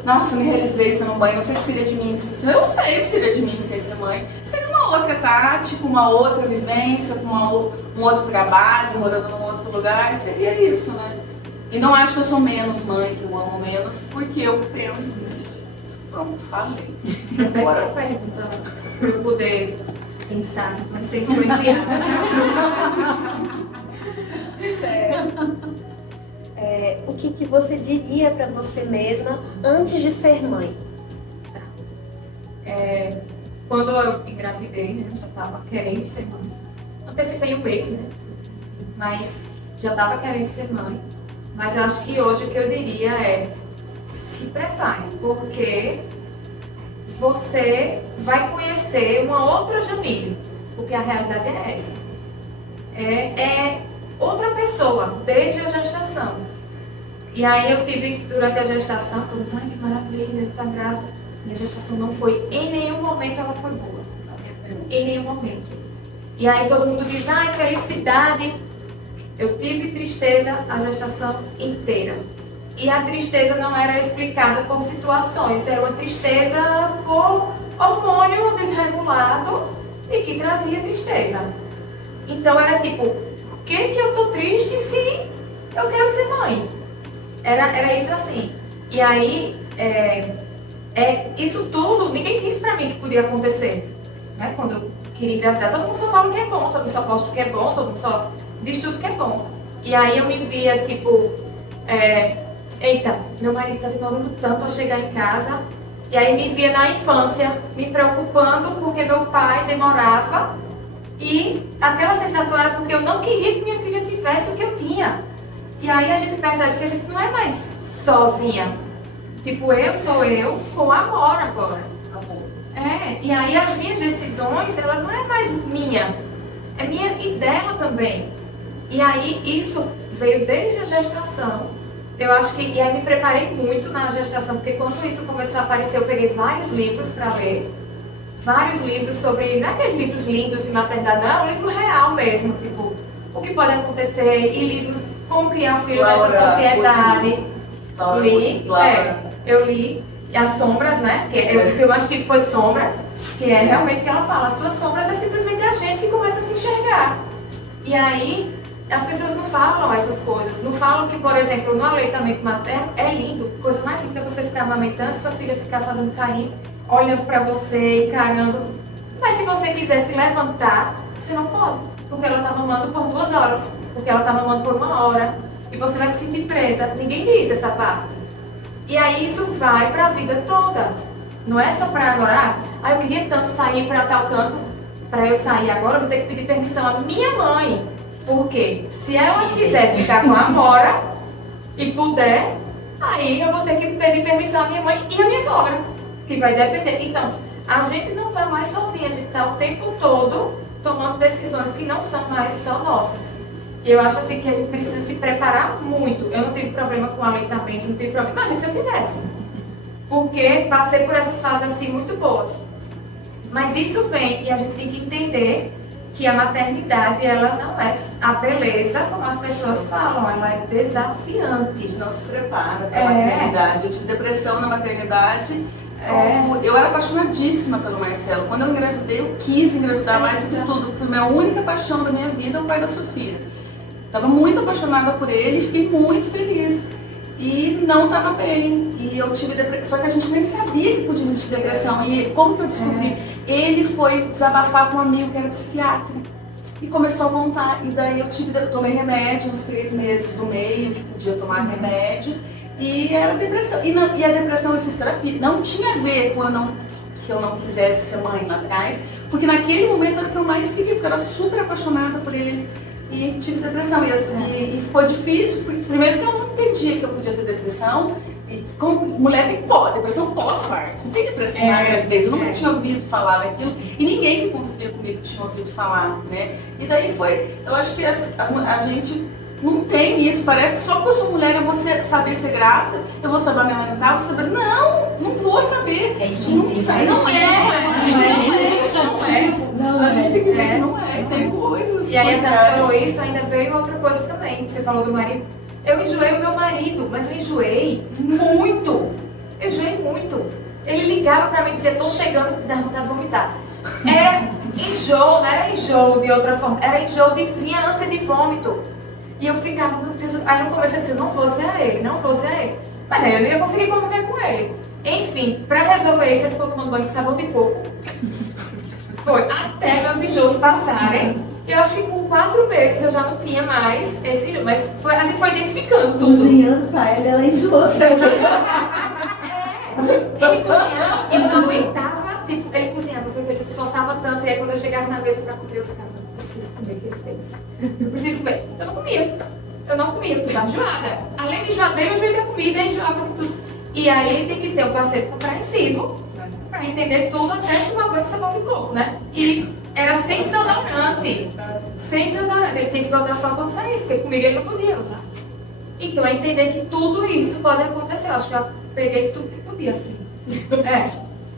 Nossa, eu me realizei sendo mãe, não sei o que seria de mim. Eu sei o que seria de mim sem ser mãe. Seria uma outra tática, uma outra vivência, um outro trabalho, morando num outro lugar, seria isso, né? E não acho que eu sou menos mãe, que eu amo menos, porque eu penso nisso. Pronto, falei. Agora eu pergunto, para eu poder pensar, não sei influenciar. Certo. O que você diria para você mesma antes de ser mãe? Quando eu engravidei, né, eu já estava querendo ser mãe. Antecipei o mês, né? Mas já estava querendo ser mãe. Mas eu acho que hoje o que eu diria é: se prepare, porque você vai conhecer uma outra Jamile, porque a realidade é essa. É outra pessoa, desde a gestação. E aí eu tive, durante a gestação, todo mundo, ai que maravilha, ele tá grávida. Minha gestação não foi, em nenhum momento ela foi boa. Em nenhum momento. E aí todo mundo diz, ai, felicidade. Eu tive tristeza a gestação inteira. E a tristeza não era explicada por situações, era uma tristeza por hormônio desregulado e que trazia tristeza. Então era tipo, por que eu tô triste se eu quero ser mãe? Era isso assim. E aí, isso tudo, ninguém disse pra mim que podia acontecer. Né? Quando eu queria engravidar, todo mundo só fala o que é bom, todo mundo só posta o que é bom, todo mundo só diz tudo que é bom. E aí eu me via tipo, eita, meu marido tá demorando tanto a chegar em casa. E aí me via na infância me preocupando porque meu pai demorava. E aquela sensação era porque eu não queria que minha filha tivesse o que eu tinha. E aí a gente percebe que a gente não é mais sozinha. Tipo, eu sou eu com amor agora. E aí as minhas decisões, ela não é mais minha. É minha e dela também. E aí isso veio desde a gestação. Eu acho que, e aí me preparei muito na gestação, porque quando isso começou a aparecer, eu peguei vários livros para ler. vários livros sobre, não é aqueles livros lindos de maternidade, não, é um livro real mesmo, tipo, o que pode acontecer, e livros como criar um filho Laura nessa sociedade. Laura Li, Laura. eu li, e as sombras, né, que o que eu mais tive foi sombra, que é realmente que ela fala, as suas sombras é simplesmente a gente que começa a se enxergar. E aí, as pessoas não falam essas coisas, não falam que, por exemplo, no aleitamento materno é lindo, coisa mais linda é você ficar amamentando, sua filha ficar fazendo carinho, olhando pra você, encarando. Mas se você quiser se levantar, você não pode, porque ela tá mamando por 2 horas, porque ela tá mamando por 1 hora, e você vai se sentir presa. Ninguém diz essa parte. E aí isso vai pra vida toda. Não é só pra agora, eu queria tanto sair pra tal canto, pra eu sair agora, eu vou ter que pedir permissão à minha mãe. Porque se ela quiser ficar com a Amora e puder, aí eu vou ter que pedir permissão à minha mãe e à minha sogra, que vai depender. Então, a gente não está mais sozinha, a gente está o tempo todo tomando decisões que não são mais só nossas. E eu acho assim que a gente precisa se preparar muito. Eu não tive problema com aleitamento, não tive problema. Imagina se eu tivesse. Porque passei por essas fases assim muito boas. Mas isso vem e a gente tem que entender que a maternidade, ela não é a beleza como as pessoas falam, ela é desafiante. A gente não se prepara para a maternidade. Eu tive depressão na maternidade. Eu era apaixonadíssima pelo Marcelo. Quando eu engravidei, eu quis engravidar mais do que tudo. Foi minha única paixão da minha vida, o pai da Sofia. Estava muito apaixonada por ele e fiquei muito feliz. E não estava bem. E eu tive depressão, só que a gente nem sabia que podia existir depressão. E como que eu descobri? Ele foi desabafar com um amigo que era psiquiatra. E começou a montar. E daí eu tomei remédio uns 3 meses no meio, que podia tomar remédio. E era depressão. E a depressão eu fiz terapia. Não tinha a ver com que eu não quisesse ser mãe lá atrás. Porque naquele momento era o que eu mais queria, porque eu era super apaixonada por ele. E tive depressão. E ficou difícil, porque primeiro que eu não entendia que eu podia ter depressão. E como mulher tem depressão pós-parto. Não tem depressão na gravidez. Eu nunca tinha ouvido falar daquilo. E ninguém que convivia comigo tinha ouvido falar, né? E daí foi, eu acho que a gente não tem isso. Parece que só porque eu sou mulher eu vou saber ser grávida, eu vou saber me amamentar, vou saber. Não vou saber. A gente não sabe. Não é. A gente tem que ver que não é. Tem coisas. E aí a Tati falou isso, ainda veio outra coisa também. Você falou do marido. Eu enjoei o meu marido, mas eu enjoei muito. Eu enjoei muito. Ele ligava pra mim e dizia, tô chegando, dá vontade de vomitar. Era enjoo, não era enjoo de outra forma, era enjoo de vinha ânsia de vômito. E eu ficava, meu Deus, aí no começo eu disse, não vou dizer a ele. Mas aí eu não ia conseguir conviver com ele. Enfim, pra resolver isso, ele ficou tomando banho com sabão de coco. Foi até meus enjoos passarem. Eu acho que com 4 meses eu já não tinha mais esse enjoo, mas a gente foi identificando tudo. Cozinhando pra ela enjoou. Ele cozinhava, eu não aguentava, tipo, ele cozinhava, porque ele se esforçava tanto, e aí quando eu chegava na mesa pra comer, eu ficava, eu preciso comer o que ele fez. Eu preciso comer. Eu não comia, porque eu estava enjoada. Além de enjoar dele, eu enjoei da comida, enjoava por tudo. E aí tem que ter um parceiro compreensivo pra entender tudo, até tomar banho de sabão de coco, né? E era sem desodorante. Ele tinha que botar só quando saísse, porque comigo ele não podia usar. Então é entender que tudo isso pode acontecer. Eu acho que eu peguei tudo que podia, assim.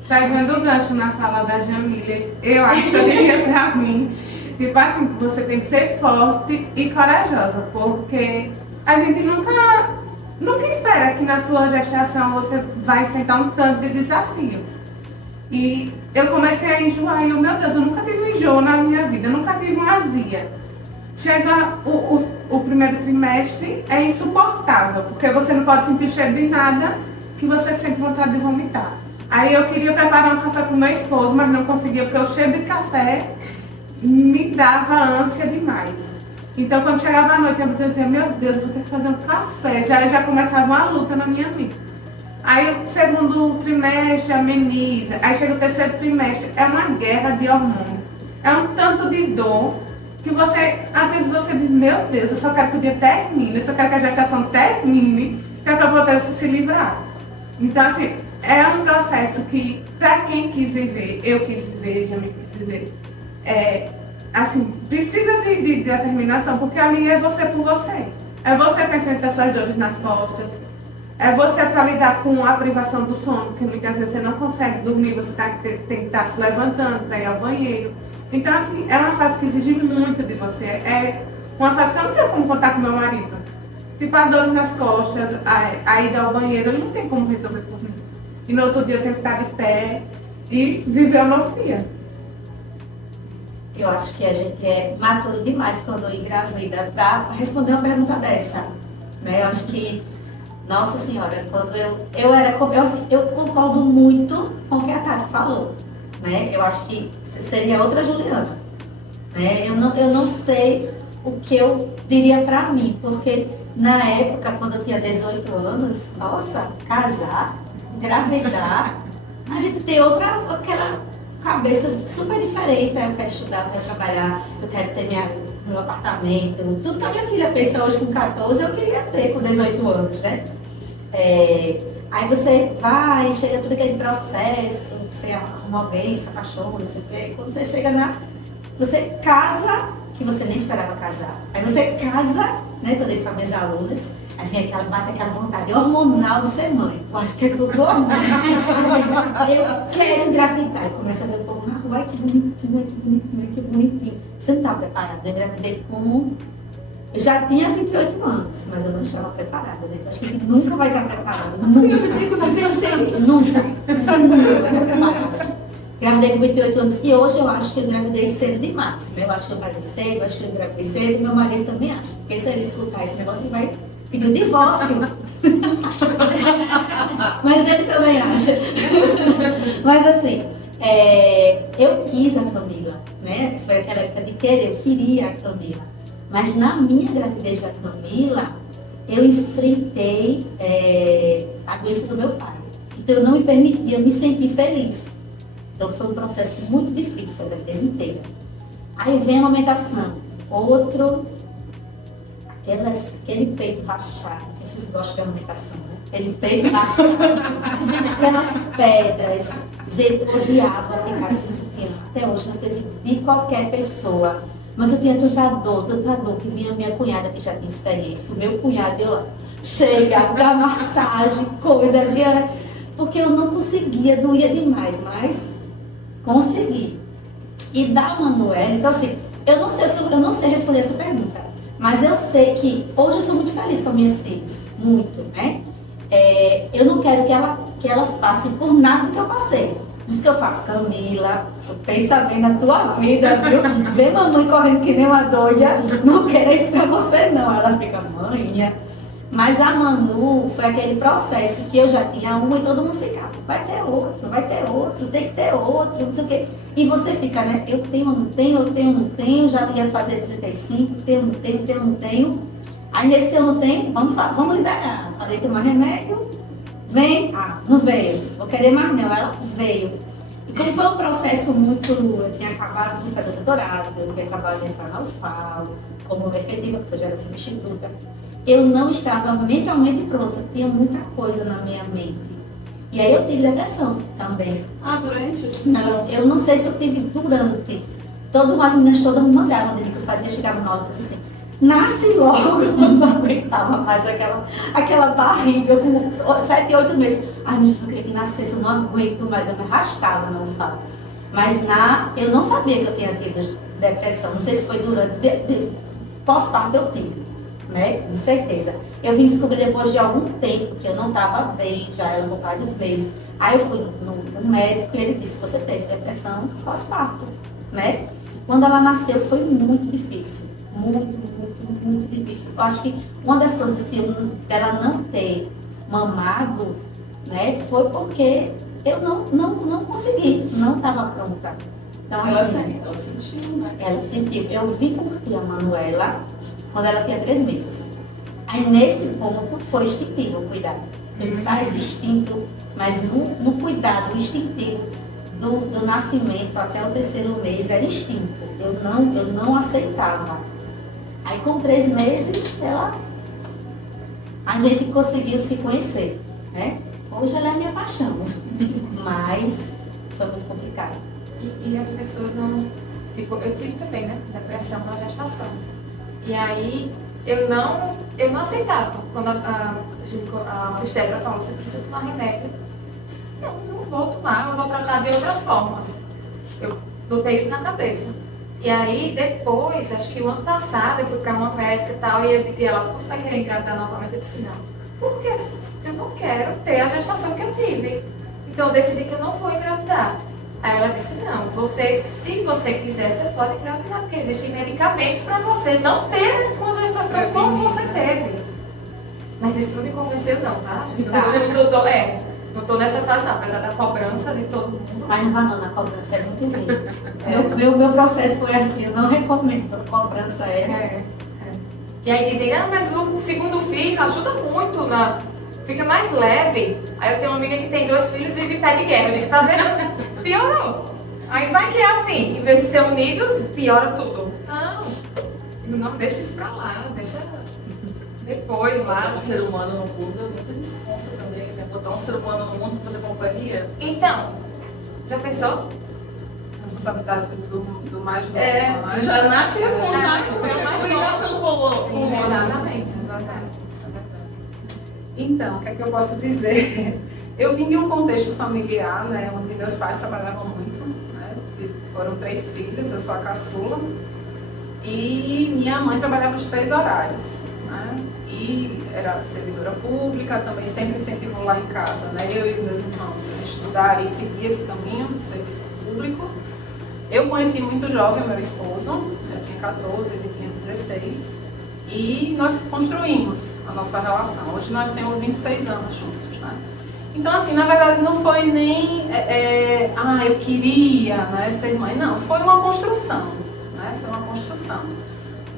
Pegando o gancho na fala da Jamília, eu acho que eu diria pra mim, tipo assim, você tem que ser forte e corajosa, porque a gente nunca espera que na sua gestação você vai enfrentar um tanto de desafios. E eu comecei a enjoar e meu Deus, eu nunca tive um enjoo na minha vida, eu nunca tive uma azia. Chega o primeiro trimestre, é insuportável, porque você não pode sentir cheiro de nada, que você sente vontade de vomitar. Aí eu queria preparar um café para o meu esposo, mas não conseguia, porque o cheiro de café me dava ânsia demais. Então quando chegava a noite, eu dizia, meu Deus, eu vou ter que fazer um café. Já começava uma luta na minha mente. Aí o segundo trimestre ameniza, aí chega o terceiro trimestre, é uma guerra de hormônio. É um tanto de dor que às vezes você diz, meu Deus, eu só quero que o dia termine, eu só quero que a gestação termine, que é para poder se livrar. Então assim, é um processo que, para quem quis viver, eu quis viver, já me quis viver, assim, precisa de determinação, porque ali é você por você. É você que enfrenta suas dores nas costas. É você para lidar com a privação do sono, porque muitas vezes você não consegue dormir, você tem que estar se levantando para ir ao banheiro. Então, assim, é uma fase que exige muito de você. É uma fase que eu não tenho como contar com meu marido. Tipo, a dor nas costas, a ida ao banheiro, ele não tem como resolver por mim. E no outro dia eu tenho que estar de pé e viver o novo dia. Eu acho que a gente é maduro demais quando engravida para responder uma pergunta dessa. Né? Eu acho que, nossa senhora, quando eu concordo muito com o que a Tati falou. Né? Eu acho que seria outra Juliana. Né? Eu não sei o que eu diria para mim, porque na época, quando eu tinha 18 anos, nossa, casar, engravidar, a gente tem aquela cabeça super diferente. Eu quero estudar, eu quero trabalhar, eu quero ter meu apartamento, tudo que a minha filha pensa hoje com 14, eu queria ter com 18 anos, né? Aí você vai, chega todo aquele processo, você arruma alguém, se apaixona, não sei o quê. Quando você chega você casa, que você nem esperava casar. Aí você casa, né, quando eu digo para minhas alunas, aí vem bate aquela vontade hormonal de ser mãe. Eu acho que é tudo hormonal. Eu quero engravidar. E começa a ver o povo na rua, ai que bonitinho, que bonitinho, que bonitinho. Você não está preparada? Eu engravidei eu já tinha 28 anos, mas eu não estava preparada, gente. Acho que a gente nunca vai estar preparada. Nunca. Eu digo na terceira. Nunca. A gente nunca vai estar preparada. Engravidei com 28 anos e hoje eu acho que eu engravidei cedo demais. Eu acho que eu casei cedo, eu acho que eu engravidei cedo e meu marido também acha. Porque se ele escutar esse negócio, ele vai pedir o divórcio. Mas ele também acha. Mas assim, eu quis a Camila, né? Foi aquela época de querer, eu queria a Camila. Mas na minha gravidez da Camila, eu enfrentei a doença do meu pai. Então eu não me permitia me sentir feliz. Então foi um processo muito difícil a gravidez inteira. Aí vem a amamentação. Aquele peito rachado, que vocês gostam de amamentação, né? Aquele peito rachado, aquelas pedras. Gente, eu odiava ficar sem sutiã. Até hoje não acredito de qualquer pessoa. Mas eu tinha tanta dor, que vinha a minha cunhada que já tinha experiência. O meu cunhado, eu chega, dá massagem, coisa, porque eu não conseguia, doía demais, mas consegui. E da Manuela, então assim, eu não sei responder essa pergunta, mas eu sei que hoje eu sou muito feliz com as minhas filhas, muito, né? Eu não quero que elas passem por nada do que eu passei. Por isso que eu faço, Camila, pensa bem na tua vida, viu? Vê mamãe correndo que nem uma doida, não quero isso pra você não. Ela fica, mãe. Mas a Manu foi aquele processo que eu já tinha uma e todo mundo ficava, vai ter outro, tem que ter outro, não sei o quê. E você fica, né? Eu tenho, não tenho, já ia fazer 35, não tenho. Aí nesse tempo não tenho, vamos liberar. Falei, tomar remédio. Vem, não veio, vou querer mais não, ela veio. E como foi um processo muito, eu tinha acabado de fazer o doutorado, eu tinha acabado de entrar na UFAL, como efetiva, porque eu já era substituta, eu não estava mentalmente pronta, tinha muita coisa na minha mente. E aí eu tive depressão também. Durante? Não, eu não sei se eu tive durante. As meninas todas me mandavam que eu fazia, chegava na aula e dizia assim, nasce logo, não aguentava mais aquela barriga com 7, 8 meses. Ai, meu Deus, eu queria que nascesse, eu não aguento mais, eu me arrastava, não falo. Mas eu não sabia que eu tinha tido depressão, não sei se foi durante, pós-parto eu tive, né, de certeza. Eu vim descobrir depois de algum tempo que eu não estava bem, já era por vários meses. Aí eu fui no médico e ele disse, você teve depressão pós-parto, né? Quando ela nasceu foi muito difícil. Muito difícil. Eu acho que uma das coisas assim, dela não ter mamado, né, foi porque eu não consegui, não estava pronta. Então, Ela sentiu, né? Ela sentiu. Eu vim curtir a Manuela quando ela tinha 3 meses. Aí nesse ponto foi instintivo o cuidado. Ele sai esse instinto, mas no cuidado, o instintivo do nascimento até o 3º mês era instinto. Eu não aceitava. Aí com 3 meses, a gente conseguiu se conhecer, né? Hoje ela é minha paixão, mas foi muito complicado. E as pessoas não... Tipo, eu tive também, né? Depressão na gestação. E aí, eu não aceitava. Quando a obstetra falou, você precisa tomar remédio. Não vou tomar, eu vou tratar de outras formas. Eu botei isso na cabeça. E aí, depois, acho que o ano passado, eu fui para uma médica e tal, e ela, você vai querer engravidar novamente? Eu disse, não. Por quê? Eu não quero ter a gestação que eu tive. Então, eu decidi que eu não vou engravidar. Aí ela disse, não, se você quiser, você pode engravidar, porque existem medicamentos para você não ter uma gestação como você teve. Mas isso não me convenceu não, tá? Não tô nessa fase não, apesar da cobrança de todo mundo. Mas não vá não, na cobrança é muito ruim. Meu processo foi assim, eu não recomendo. A cobrança E aí dizem, mas o segundo filho ajuda muito, fica mais leve. Aí eu tenho uma amiga que tem 2 filhos e vive em pé de guerra. Eu digo, tá vendo? Piorou. Aí vai que é assim, em vez de ser unidos, piora tudo. Não, deixa isso pra lá, deixa depois lá. Botar um ser humano no mundo é muita responsa também, né? Botar um ser humano no mundo pra fazer companhia. Então, já pensou? A responsabilidade do mais novo. né? Já nasce responsável por É, mais cuidar novo. pelo pulmão. Exatamente, verdade. Então, o que é que eu posso dizer? Eu vim de um contexto familiar, né, onde meus pais trabalhavam muito, né, foram 3 filhos, eu sou a caçula, e minha mãe trabalhava os 3 horários, né, e era servidora pública, também sempre incentivou lá em casa, né, eu e meus irmãos a estudar e seguir esse caminho do serviço público. Eu conheci muito jovem o meu esposo, eu tinha 14, ele tinha 16, e nós construímos a nossa relação. Hoje nós temos 26 anos juntos, né? Então, assim, na verdade não foi nem, eu queria, né, ser mãe. Não, foi uma construção, né? Foi uma construção.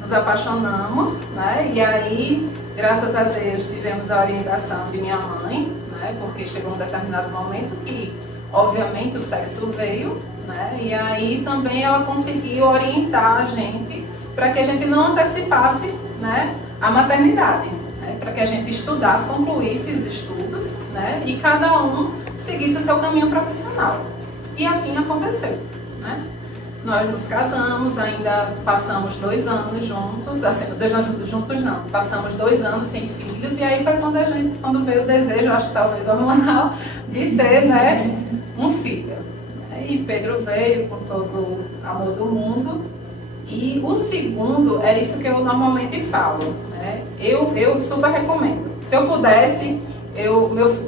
Nos apaixonamos, né? E aí, graças a Deus, tivemos a orientação de minha mãe, né? Porque chegou um determinado momento que, obviamente, o sexo veio, né? E aí também ela conseguiu orientar a gente para que a gente não antecipasse, né, a maternidade, né, para que a gente estudasse, concluísse os estudos, né, e cada um seguisse o seu caminho profissional. E assim aconteceu, né? Nós nos casamos, ainda passamos 2 anos juntos, assim, 2 anos juntos não, passamos 2 anos sem filhos, e aí foi quando veio o desejo, acho que talvez hormonal, de ter, né, um filho. E Pedro veio com todo o amor do mundo. E o segundo é isso que eu normalmente falo, né? Eu super recomendo. Se eu pudesse,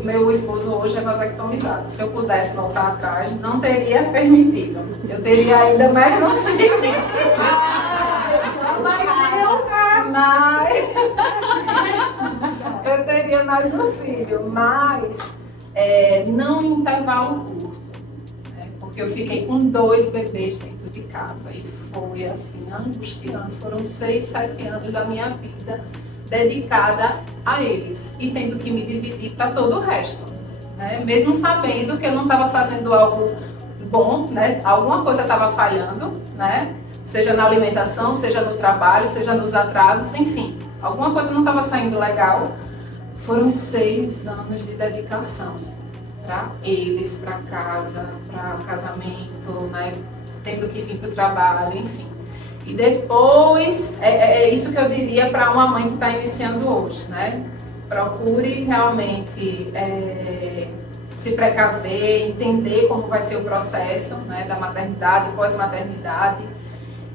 meu esposo hoje é vasectomizado. Se eu pudesse voltar atrás, não teria permitido. Eu teria ainda mais um filho. Eu teria mais um filho, mas não em intervalo curto. Porque eu fiquei com 2 bebês dentro de casa e foi assim, angustiante. Foram 6, 7 anos da minha vida dedicada a eles e tendo que me dividir para todo o resto, né? Mesmo sabendo que eu não estava fazendo algo bom, né? Alguma coisa estava falhando, né? Seja na alimentação, seja no trabalho, seja nos atrasos, enfim, alguma coisa não estava saindo legal. Foram 6 anos de dedicação para eles, para casa, para casamento, né? Tendo que vir para o trabalho, enfim. E depois, é isso que eu diria para uma mãe que está iniciando hoje, né? Procure realmente se precaver, entender como vai ser o processo, né, da maternidade, pós-maternidade,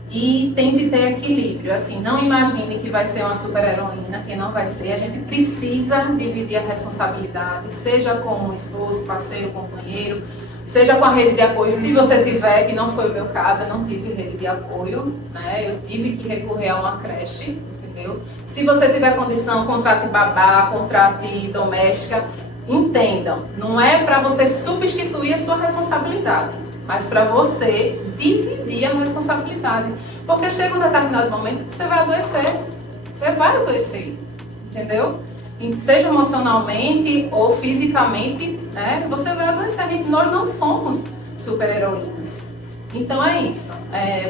e tente ter equilíbrio. Assim, não imagine que vai ser uma super-heroína, que não vai ser. A gente precisa dividir a responsabilidade, seja com o esposo, parceiro, companheiro, seja com a rede de apoio. Se você tiver, que não foi o meu caso, eu não tive rede de apoio, né? Eu tive que recorrer a uma creche, entendeu? Se você tiver condição, contrate babá, contrate doméstica. Entendam, não é para você substituir a sua responsabilidade, mas para você dividir a responsabilidade. Porque chega um determinado momento que você vai adoecer, entendeu? Seja emocionalmente ou fisicamente, né, você vai adoecer. Nós não somos super-heroínas. Então é isso,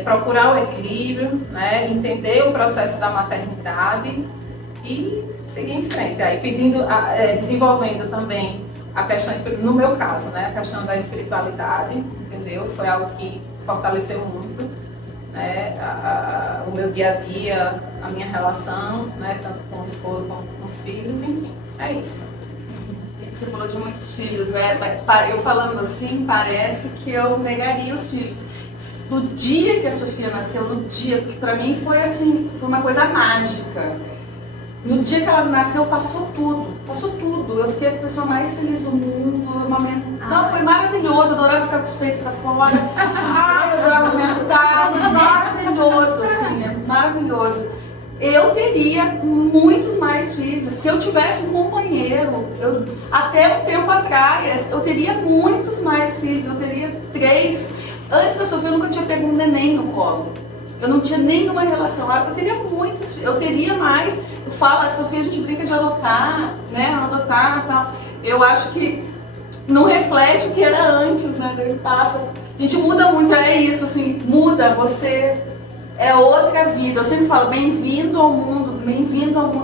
procurar o equilíbrio, né, entender o processo da maternidade e seguir em frente. Aí desenvolvendo também a questão, no meu caso, né, a questão da espiritualidade, entendeu? Foi algo que fortaleceu muito. né, o meu dia a dia, a minha relação, né, tanto com o esposo como com os filhos, enfim, é isso. Você falou de muitos filhos, né? Eu falando assim, parece que eu negaria os filhos. No dia que a Sofia nasceu, no dia, pra mim foi assim, foi uma coisa mágica. No dia que ela nasceu, passou tudo. Eu fiquei a pessoa mais feliz do mundo. Não, foi maravilhoso, eu adorava ficar com os peitos pra fora. Eu adorava aumentar, foi maravilhoso, assim, maravilhoso. Eu teria muitos mais filhos. Se eu tivesse um companheiro, até um tempo atrás, eu teria muitos mais filhos, eu teria 3. Antes da Sofia, eu nunca tinha pego um neném no colo. Eu não tinha nenhuma relação. Eu teria muitos, eu teria mais. Eu falo, a Sofia, a gente brinca de adotar, né? Adotar e tal. Eu acho que não reflete o que era antes, né? A gente muda muito, é isso, assim, muda, você é outra vida. Eu sempre falo, bem-vindo ao mundo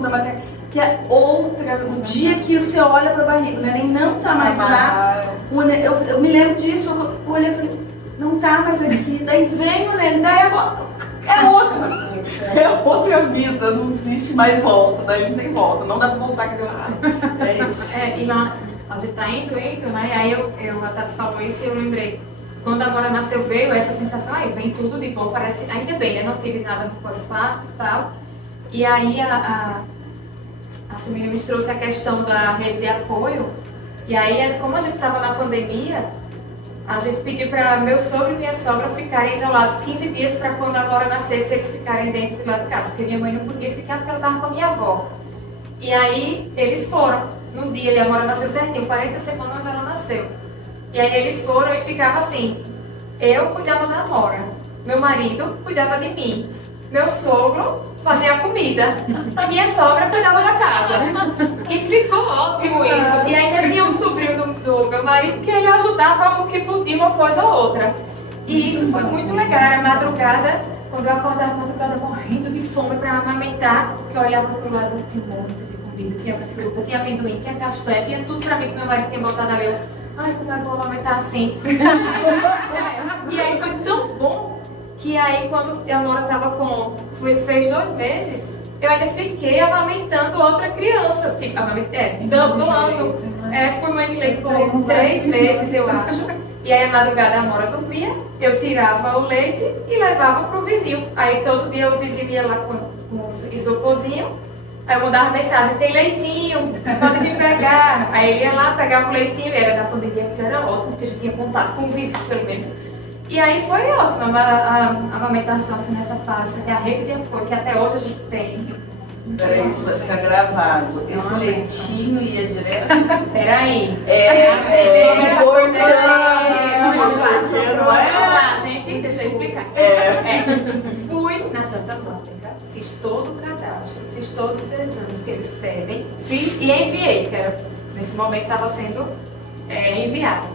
da matéria, que é outra. O dia que você olha para a barriga, o neném não tá mais lá. Eu me lembro disso, eu olhei e falei, não tá mais aqui. Daí vem o neném, daí agora é outra vida, não existe mais volta, daí não tem volta, não dá pra voltar aqui do lado. É isso. E lá, a gente tá indo, né? Aí a Tati falou isso e eu lembrei. Quando a Amora nasceu, veio essa sensação, aí vem tudo de bom, parece, ainda bem, né? Não tive nada no pós-parto e tal. E aí a Samira me trouxe a questão da rede de apoio. E aí, como a gente estava na pandemia, a gente pediu para meu sogro e minha sogra ficarem isolados 15 dias para quando a Amora nascesse, eles ficarem dentro do lado de casa, porque minha mãe não podia ficar porque ela estava com a minha avó. E aí eles foram, no dia, e a Amora nasceu certinho, 40 semanas ela nasceu. E aí eles foram e ficava assim, eu cuidava da Amora, meu marido cuidava de mim, meu sogro fazia a comida, a minha sogra cuidava da casa. E ficou ótimo isso. E ainda tinha um sobrinho do meu marido que ele ajudava o que podia uma coisa ou outra. E isso foi muito legal. Era madrugada, quando eu acordava madrugada morrendo de fome para amamentar, que eu olhava para o lado, tinha um monte de comida, tinha fruta, tinha amendoim, tinha castanha, tinha tudo para mim que meu marido tinha botado na mesa. Ai, como é bom amamentar assim. E aí foi tão bom que aí quando a Amora estava fez 2 meses, eu ainda fiquei amamentando outra criança, tipo, doando. Fui mãe de leite por 3 meses, eu acho. E aí, à madrugada, a Amora dormia, eu tirava o leite e levava pro vizinho. Aí, todo dia, o vizinho ia lá com um isoporzinho, aí eu mandava mensagem, tem leitinho, pode vir pegar. Aí ele ia lá, pegava o leitinho, e era na pandemia, que era ótimo, porque a gente tinha contato com o vizinho, pelo menos. E aí foi ótimo a amamentação assim, nessa fase, que a rede de apoio, que até hoje a gente tem. Peraí, isso vai ficar gravado. Esse leitinho ia direto. Peraí. É importante. Vamos Não lá, gente, deixa eu explicar. Fui na Santa Mônica, fiz todo o cadastro, fiz todos os exames que eles pedem, fiz e enviei, que era, nesse momento estava sendo enviado.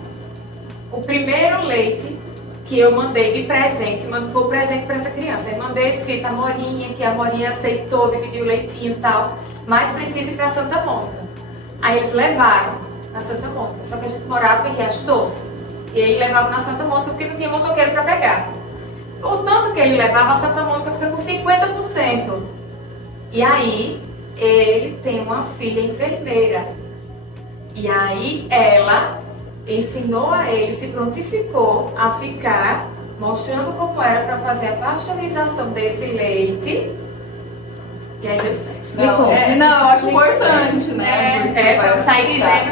O primeiro leite que eu mandei de presente, foi um presente para essa criança. Eu mandei escrito a Morinha, que a Morinha aceitou, dividiu o leitinho e tal, mas precisa ir para Santa Mônica. Aí eles levaram na Santa Mônica, só que a gente morava em Riacho Doce. E aí levavam na Santa Mônica porque não tinha motoqueiro para pegar. O tanto que ele levava, a Santa Mônica fica com 50%. E aí, ele tem uma filha enfermeira. E aí, ela ensinou a ele, se prontificou a ficar mostrando como era para fazer a pasteurização desse leite. E aí deu certo. Não, eu acho importante, né? Para sair dizendo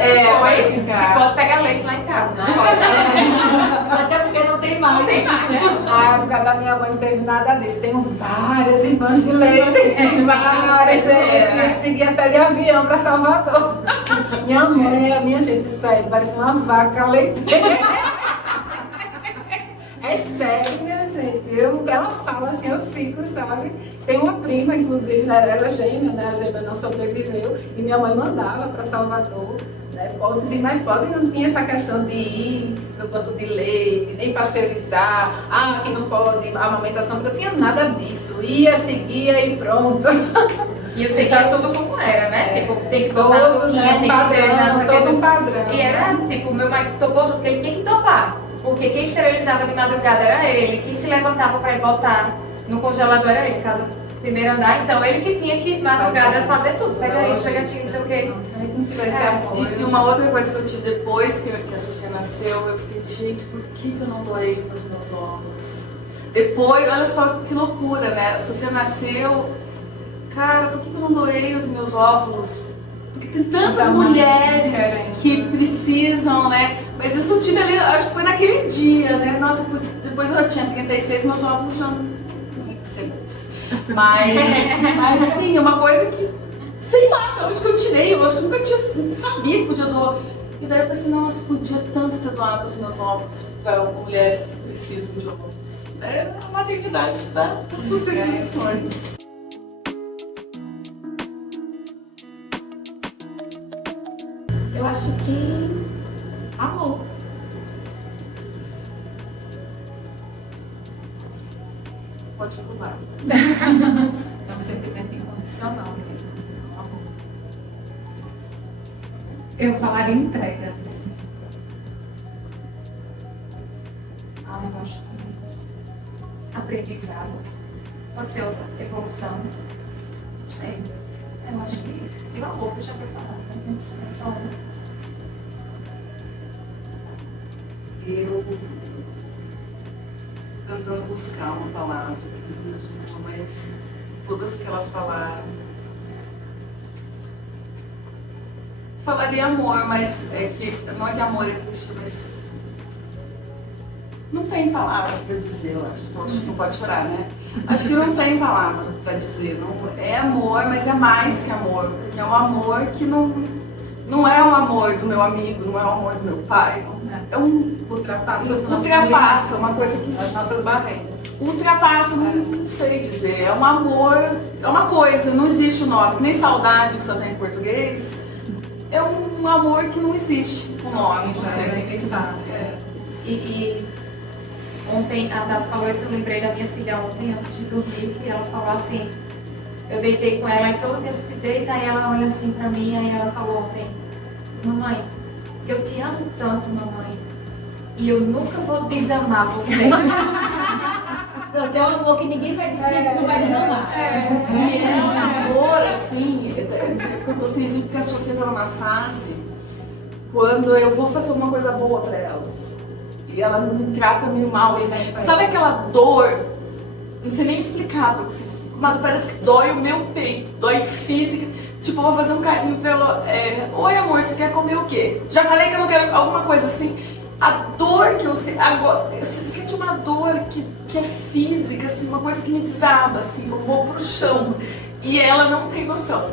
que pode pegar leite lá em casa. Não pode. Até porque não tem mais. Não tem mais, né? Na época da minha mãe não teve nada disso. Tenho várias irmãs de leite. Várias, gente. Eu segui até de avião para Salvador. Minha mãe, minha gente, sério, parece uma vaca leiteira. É sério, minha gente. Ela fala assim, eu fico, sabe? Tem uma prima, inclusive, ela era gêmea, né? A gêmea não sobreviveu. E minha mãe mandava para Salvador, né? Pode ir, mas pode, não tinha essa questão de ir no ponto de leite, nem pasteurizar. Ah, que não pode, a amamentação, não tinha nada disso. Ia, seguia e pronto. E eu seguia tudo como era, né? Tipo, tem que botar a boquinha, tem que pasteurizar, todo um padrão. E era, tipo, meu marido topou junto, porque ele tinha que topar. Porque quem esterilizava de madrugada era ele, quem se levantava para ir botar no congelador era ele, casa primeiro andar, então ele que tinha que, de madrugada, fazer tudo. Pega isso, pega aquilo, não sei o quê. Se a gente não tivesse apoio. E uma outra coisa que eu tive depois que a Sofia nasceu, eu fiquei, gente, por que eu não doei os meus ovos? Depois, olha só que loucura, né? A Sofia nasceu, cara, por que eu não doei os meus óvulos? Porque tem tantas mulheres que precisam, né? Mas isso eu tive ali, acho que foi naquele dia, né? Nossa, depois eu tinha 36, meus óvulos já não ser bons. Mas assim, é uma coisa que, sei lá, de onde que eu tirei, eu acho que eu nunca tinha, sabia que podia doar. E daí eu pensei, nossa, podia tanto ter doado os meus óvulos para mulheres que precisam de óvulos. É a maternidade das sustentações. Eu acho que amor. Pode falar. É um sentimento incondicional mesmo. Amor. Eu falaria entrega. Eu acho que aprendizado. Pode ser outra evolução. Não sei. Eu acho que isso. E o amor, que eu já fui falar, né? É só um. Eu tentando buscar uma palavra que resuma, mas todas que elas falaram. Falaria amor, mas é que não é que amor é clichê, mas não tem palavra para dizer, eu acho. Acho que não pode chorar, né? Acho que não tem palavra para dizer. Não, é amor, mas é mais que amor, porque é um amor que não é o amor do meu amigo, não é o amor do meu pai. É um ultrapassa uma coisa que As nossas barreiras. ultrapassa, não sei dizer. É um amor, é uma coisa, não existe o nome, que nem saudade que só tem em português. É um amor que não existe o nome, não sei. Quem sabe. E ontem a Tati falou isso, eu lembrei da minha filha ontem, antes de dormir, que ela falou assim, eu deitei com ela e todo dia a gente deita, aí ela olha assim pra mim, aí ela falou ontem, mamãe, eu te amo tanto, mamãe, e eu nunca vou desamar você. Eu tenho um amor que ninguém vai dizer, não vai desamar. E é um amor, assim, eu tô sem exemplo porque a Sofia tá numa fase quando eu vou fazer alguma coisa boa pra ela. E ela me trata meio mal. Assim. Sabe aquela dor? Não sei nem explicar pra você. Mas parece que dói o meu peito, dói física. Tipo, eu vou fazer um carinho pra ela. Oi, amor, você quer comer o quê? Já falei que eu não quero alguma coisa assim. A dor que eu sinto, agora, você sente uma dor que é física, assim, uma coisa que me desaba, assim, eu vou pro chão. E ela não tem noção.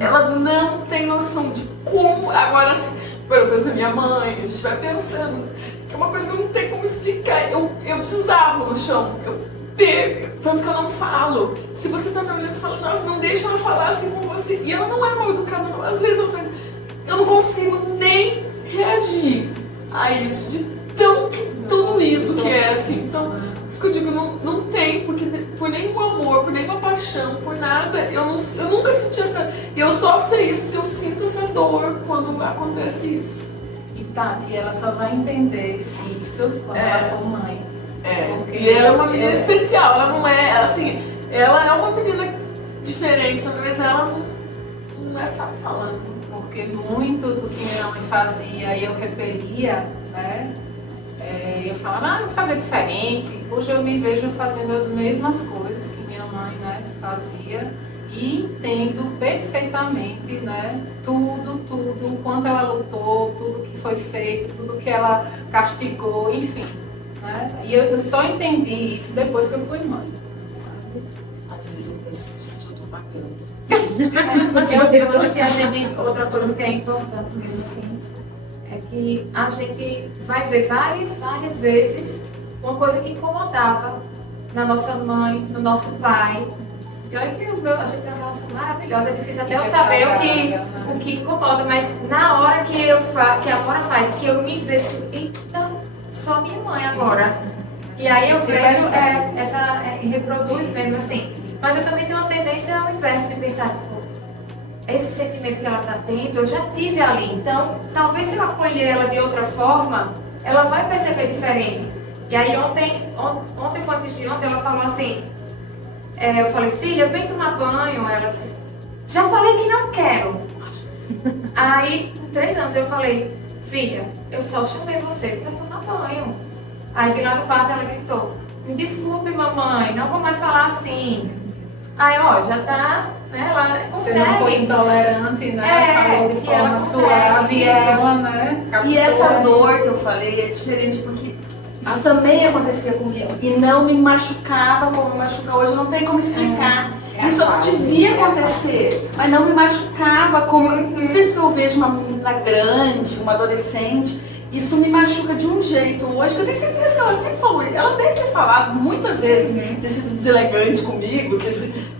Ela não tem noção de como. Agora, assim, eu penso na minha mãe, a gente vai pensando. É uma coisa que eu não tenho como explicar. Eu desabo no chão. Tanto que eu não falo. Se você tá me olhando, você fala, nossa, não deixa ela falar assim com você. E ela não é mal educada, não. Às vezes ela faz. Eu não consigo nem reagir a isso, de tão doído que é, assim. Então, isso que eu digo, não tem, porque por nenhum amor, por nenhuma paixão, por nada, eu nunca senti essa. Eu só sei isso porque eu sinto essa dor quando acontece isso. E Tati, ela só vai entender isso quando ela for mãe. E ela é uma menina especial, ela não é, assim, ela é uma menina diferente, talvez ela não é falando. Porque muito do que minha mãe fazia e eu repelia, né? Eu falava, vou fazer diferente. Hoje eu me vejo fazendo as mesmas coisas que minha mãe, né, fazia e entendo perfeitamente, né, tudo, o quanto ela lutou, tudo que foi feito, tudo que ela castigou, enfim. Né? E eu só entendi isso depois que eu fui mãe. Sabe? Às vezes eu penso, gente, eu tô pagando. Eu acho que a gente, outra coisa que é importante mesmo assim, é que a gente vai ver várias vezes uma coisa que incomodava na nossa mãe, no nosso pai. E olha que a gente tem uma relação maravilhosa, é difícil até eu saber o que incomoda, mas na hora que a Amora faz, que eu me vejo, eita, sou a minha mãe agora. E aí eu vejo, reproduz mesmo assim. Mas eu também tenho uma tendência ao inverso de pensar, tipo, esse sentimento que ela está tendo, eu já tive ali. Então, talvez se eu acolher ela de outra forma, ela vai perceber diferente. E aí ontem foi antes de ontem, ela falou assim, eu falei, filha, vem tomar banho. Ela disse, já falei que não quero. Aí, com 3 anos, eu falei, filha, eu só chamei você para tomar banho. Aí de lá do quarto ela gritou, me desculpe, mamãe, não vou mais falar assim. Aí, ó, já tá, né, ela consegue. Você não foi intolerante, né? Falou de e ela forma consegue suave, e isso. ela, né? captou. E essa dor que eu falei é diferente porque isso também acontecia comigo e não me machucava como me machuca hoje, não tem como explicar. Isso não devia acontecer, mas não me machucava como. Sempre que eu vejo uma menina grande, uma adolescente, isso me machuca de um jeito hoje, que eu tenho certeza que ela sempre falou, ela deve ter falado muitas vezes, ter sido deselegante comigo,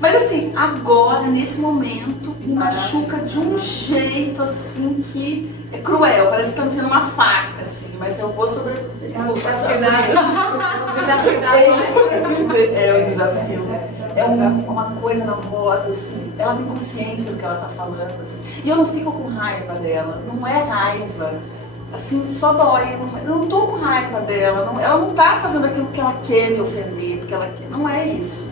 mas assim, agora, nesse momento, me machuca de um jeito assim que é cruel, parece que tá me enfiando uma faca, assim, mas eu vou sobreviver. Eu vou passar por isso. É o desafio. É uma coisa na voz, assim, ela tem consciência do que ela tá falando, assim. E eu não fico com raiva dela, não é raiva. Assim, só dói. Eu não tô com raiva dela. Ela não tá fazendo aquilo que ela quer me ofender, porque ela quer. Não é isso.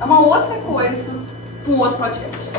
É uma outra coisa. Um outro podcast.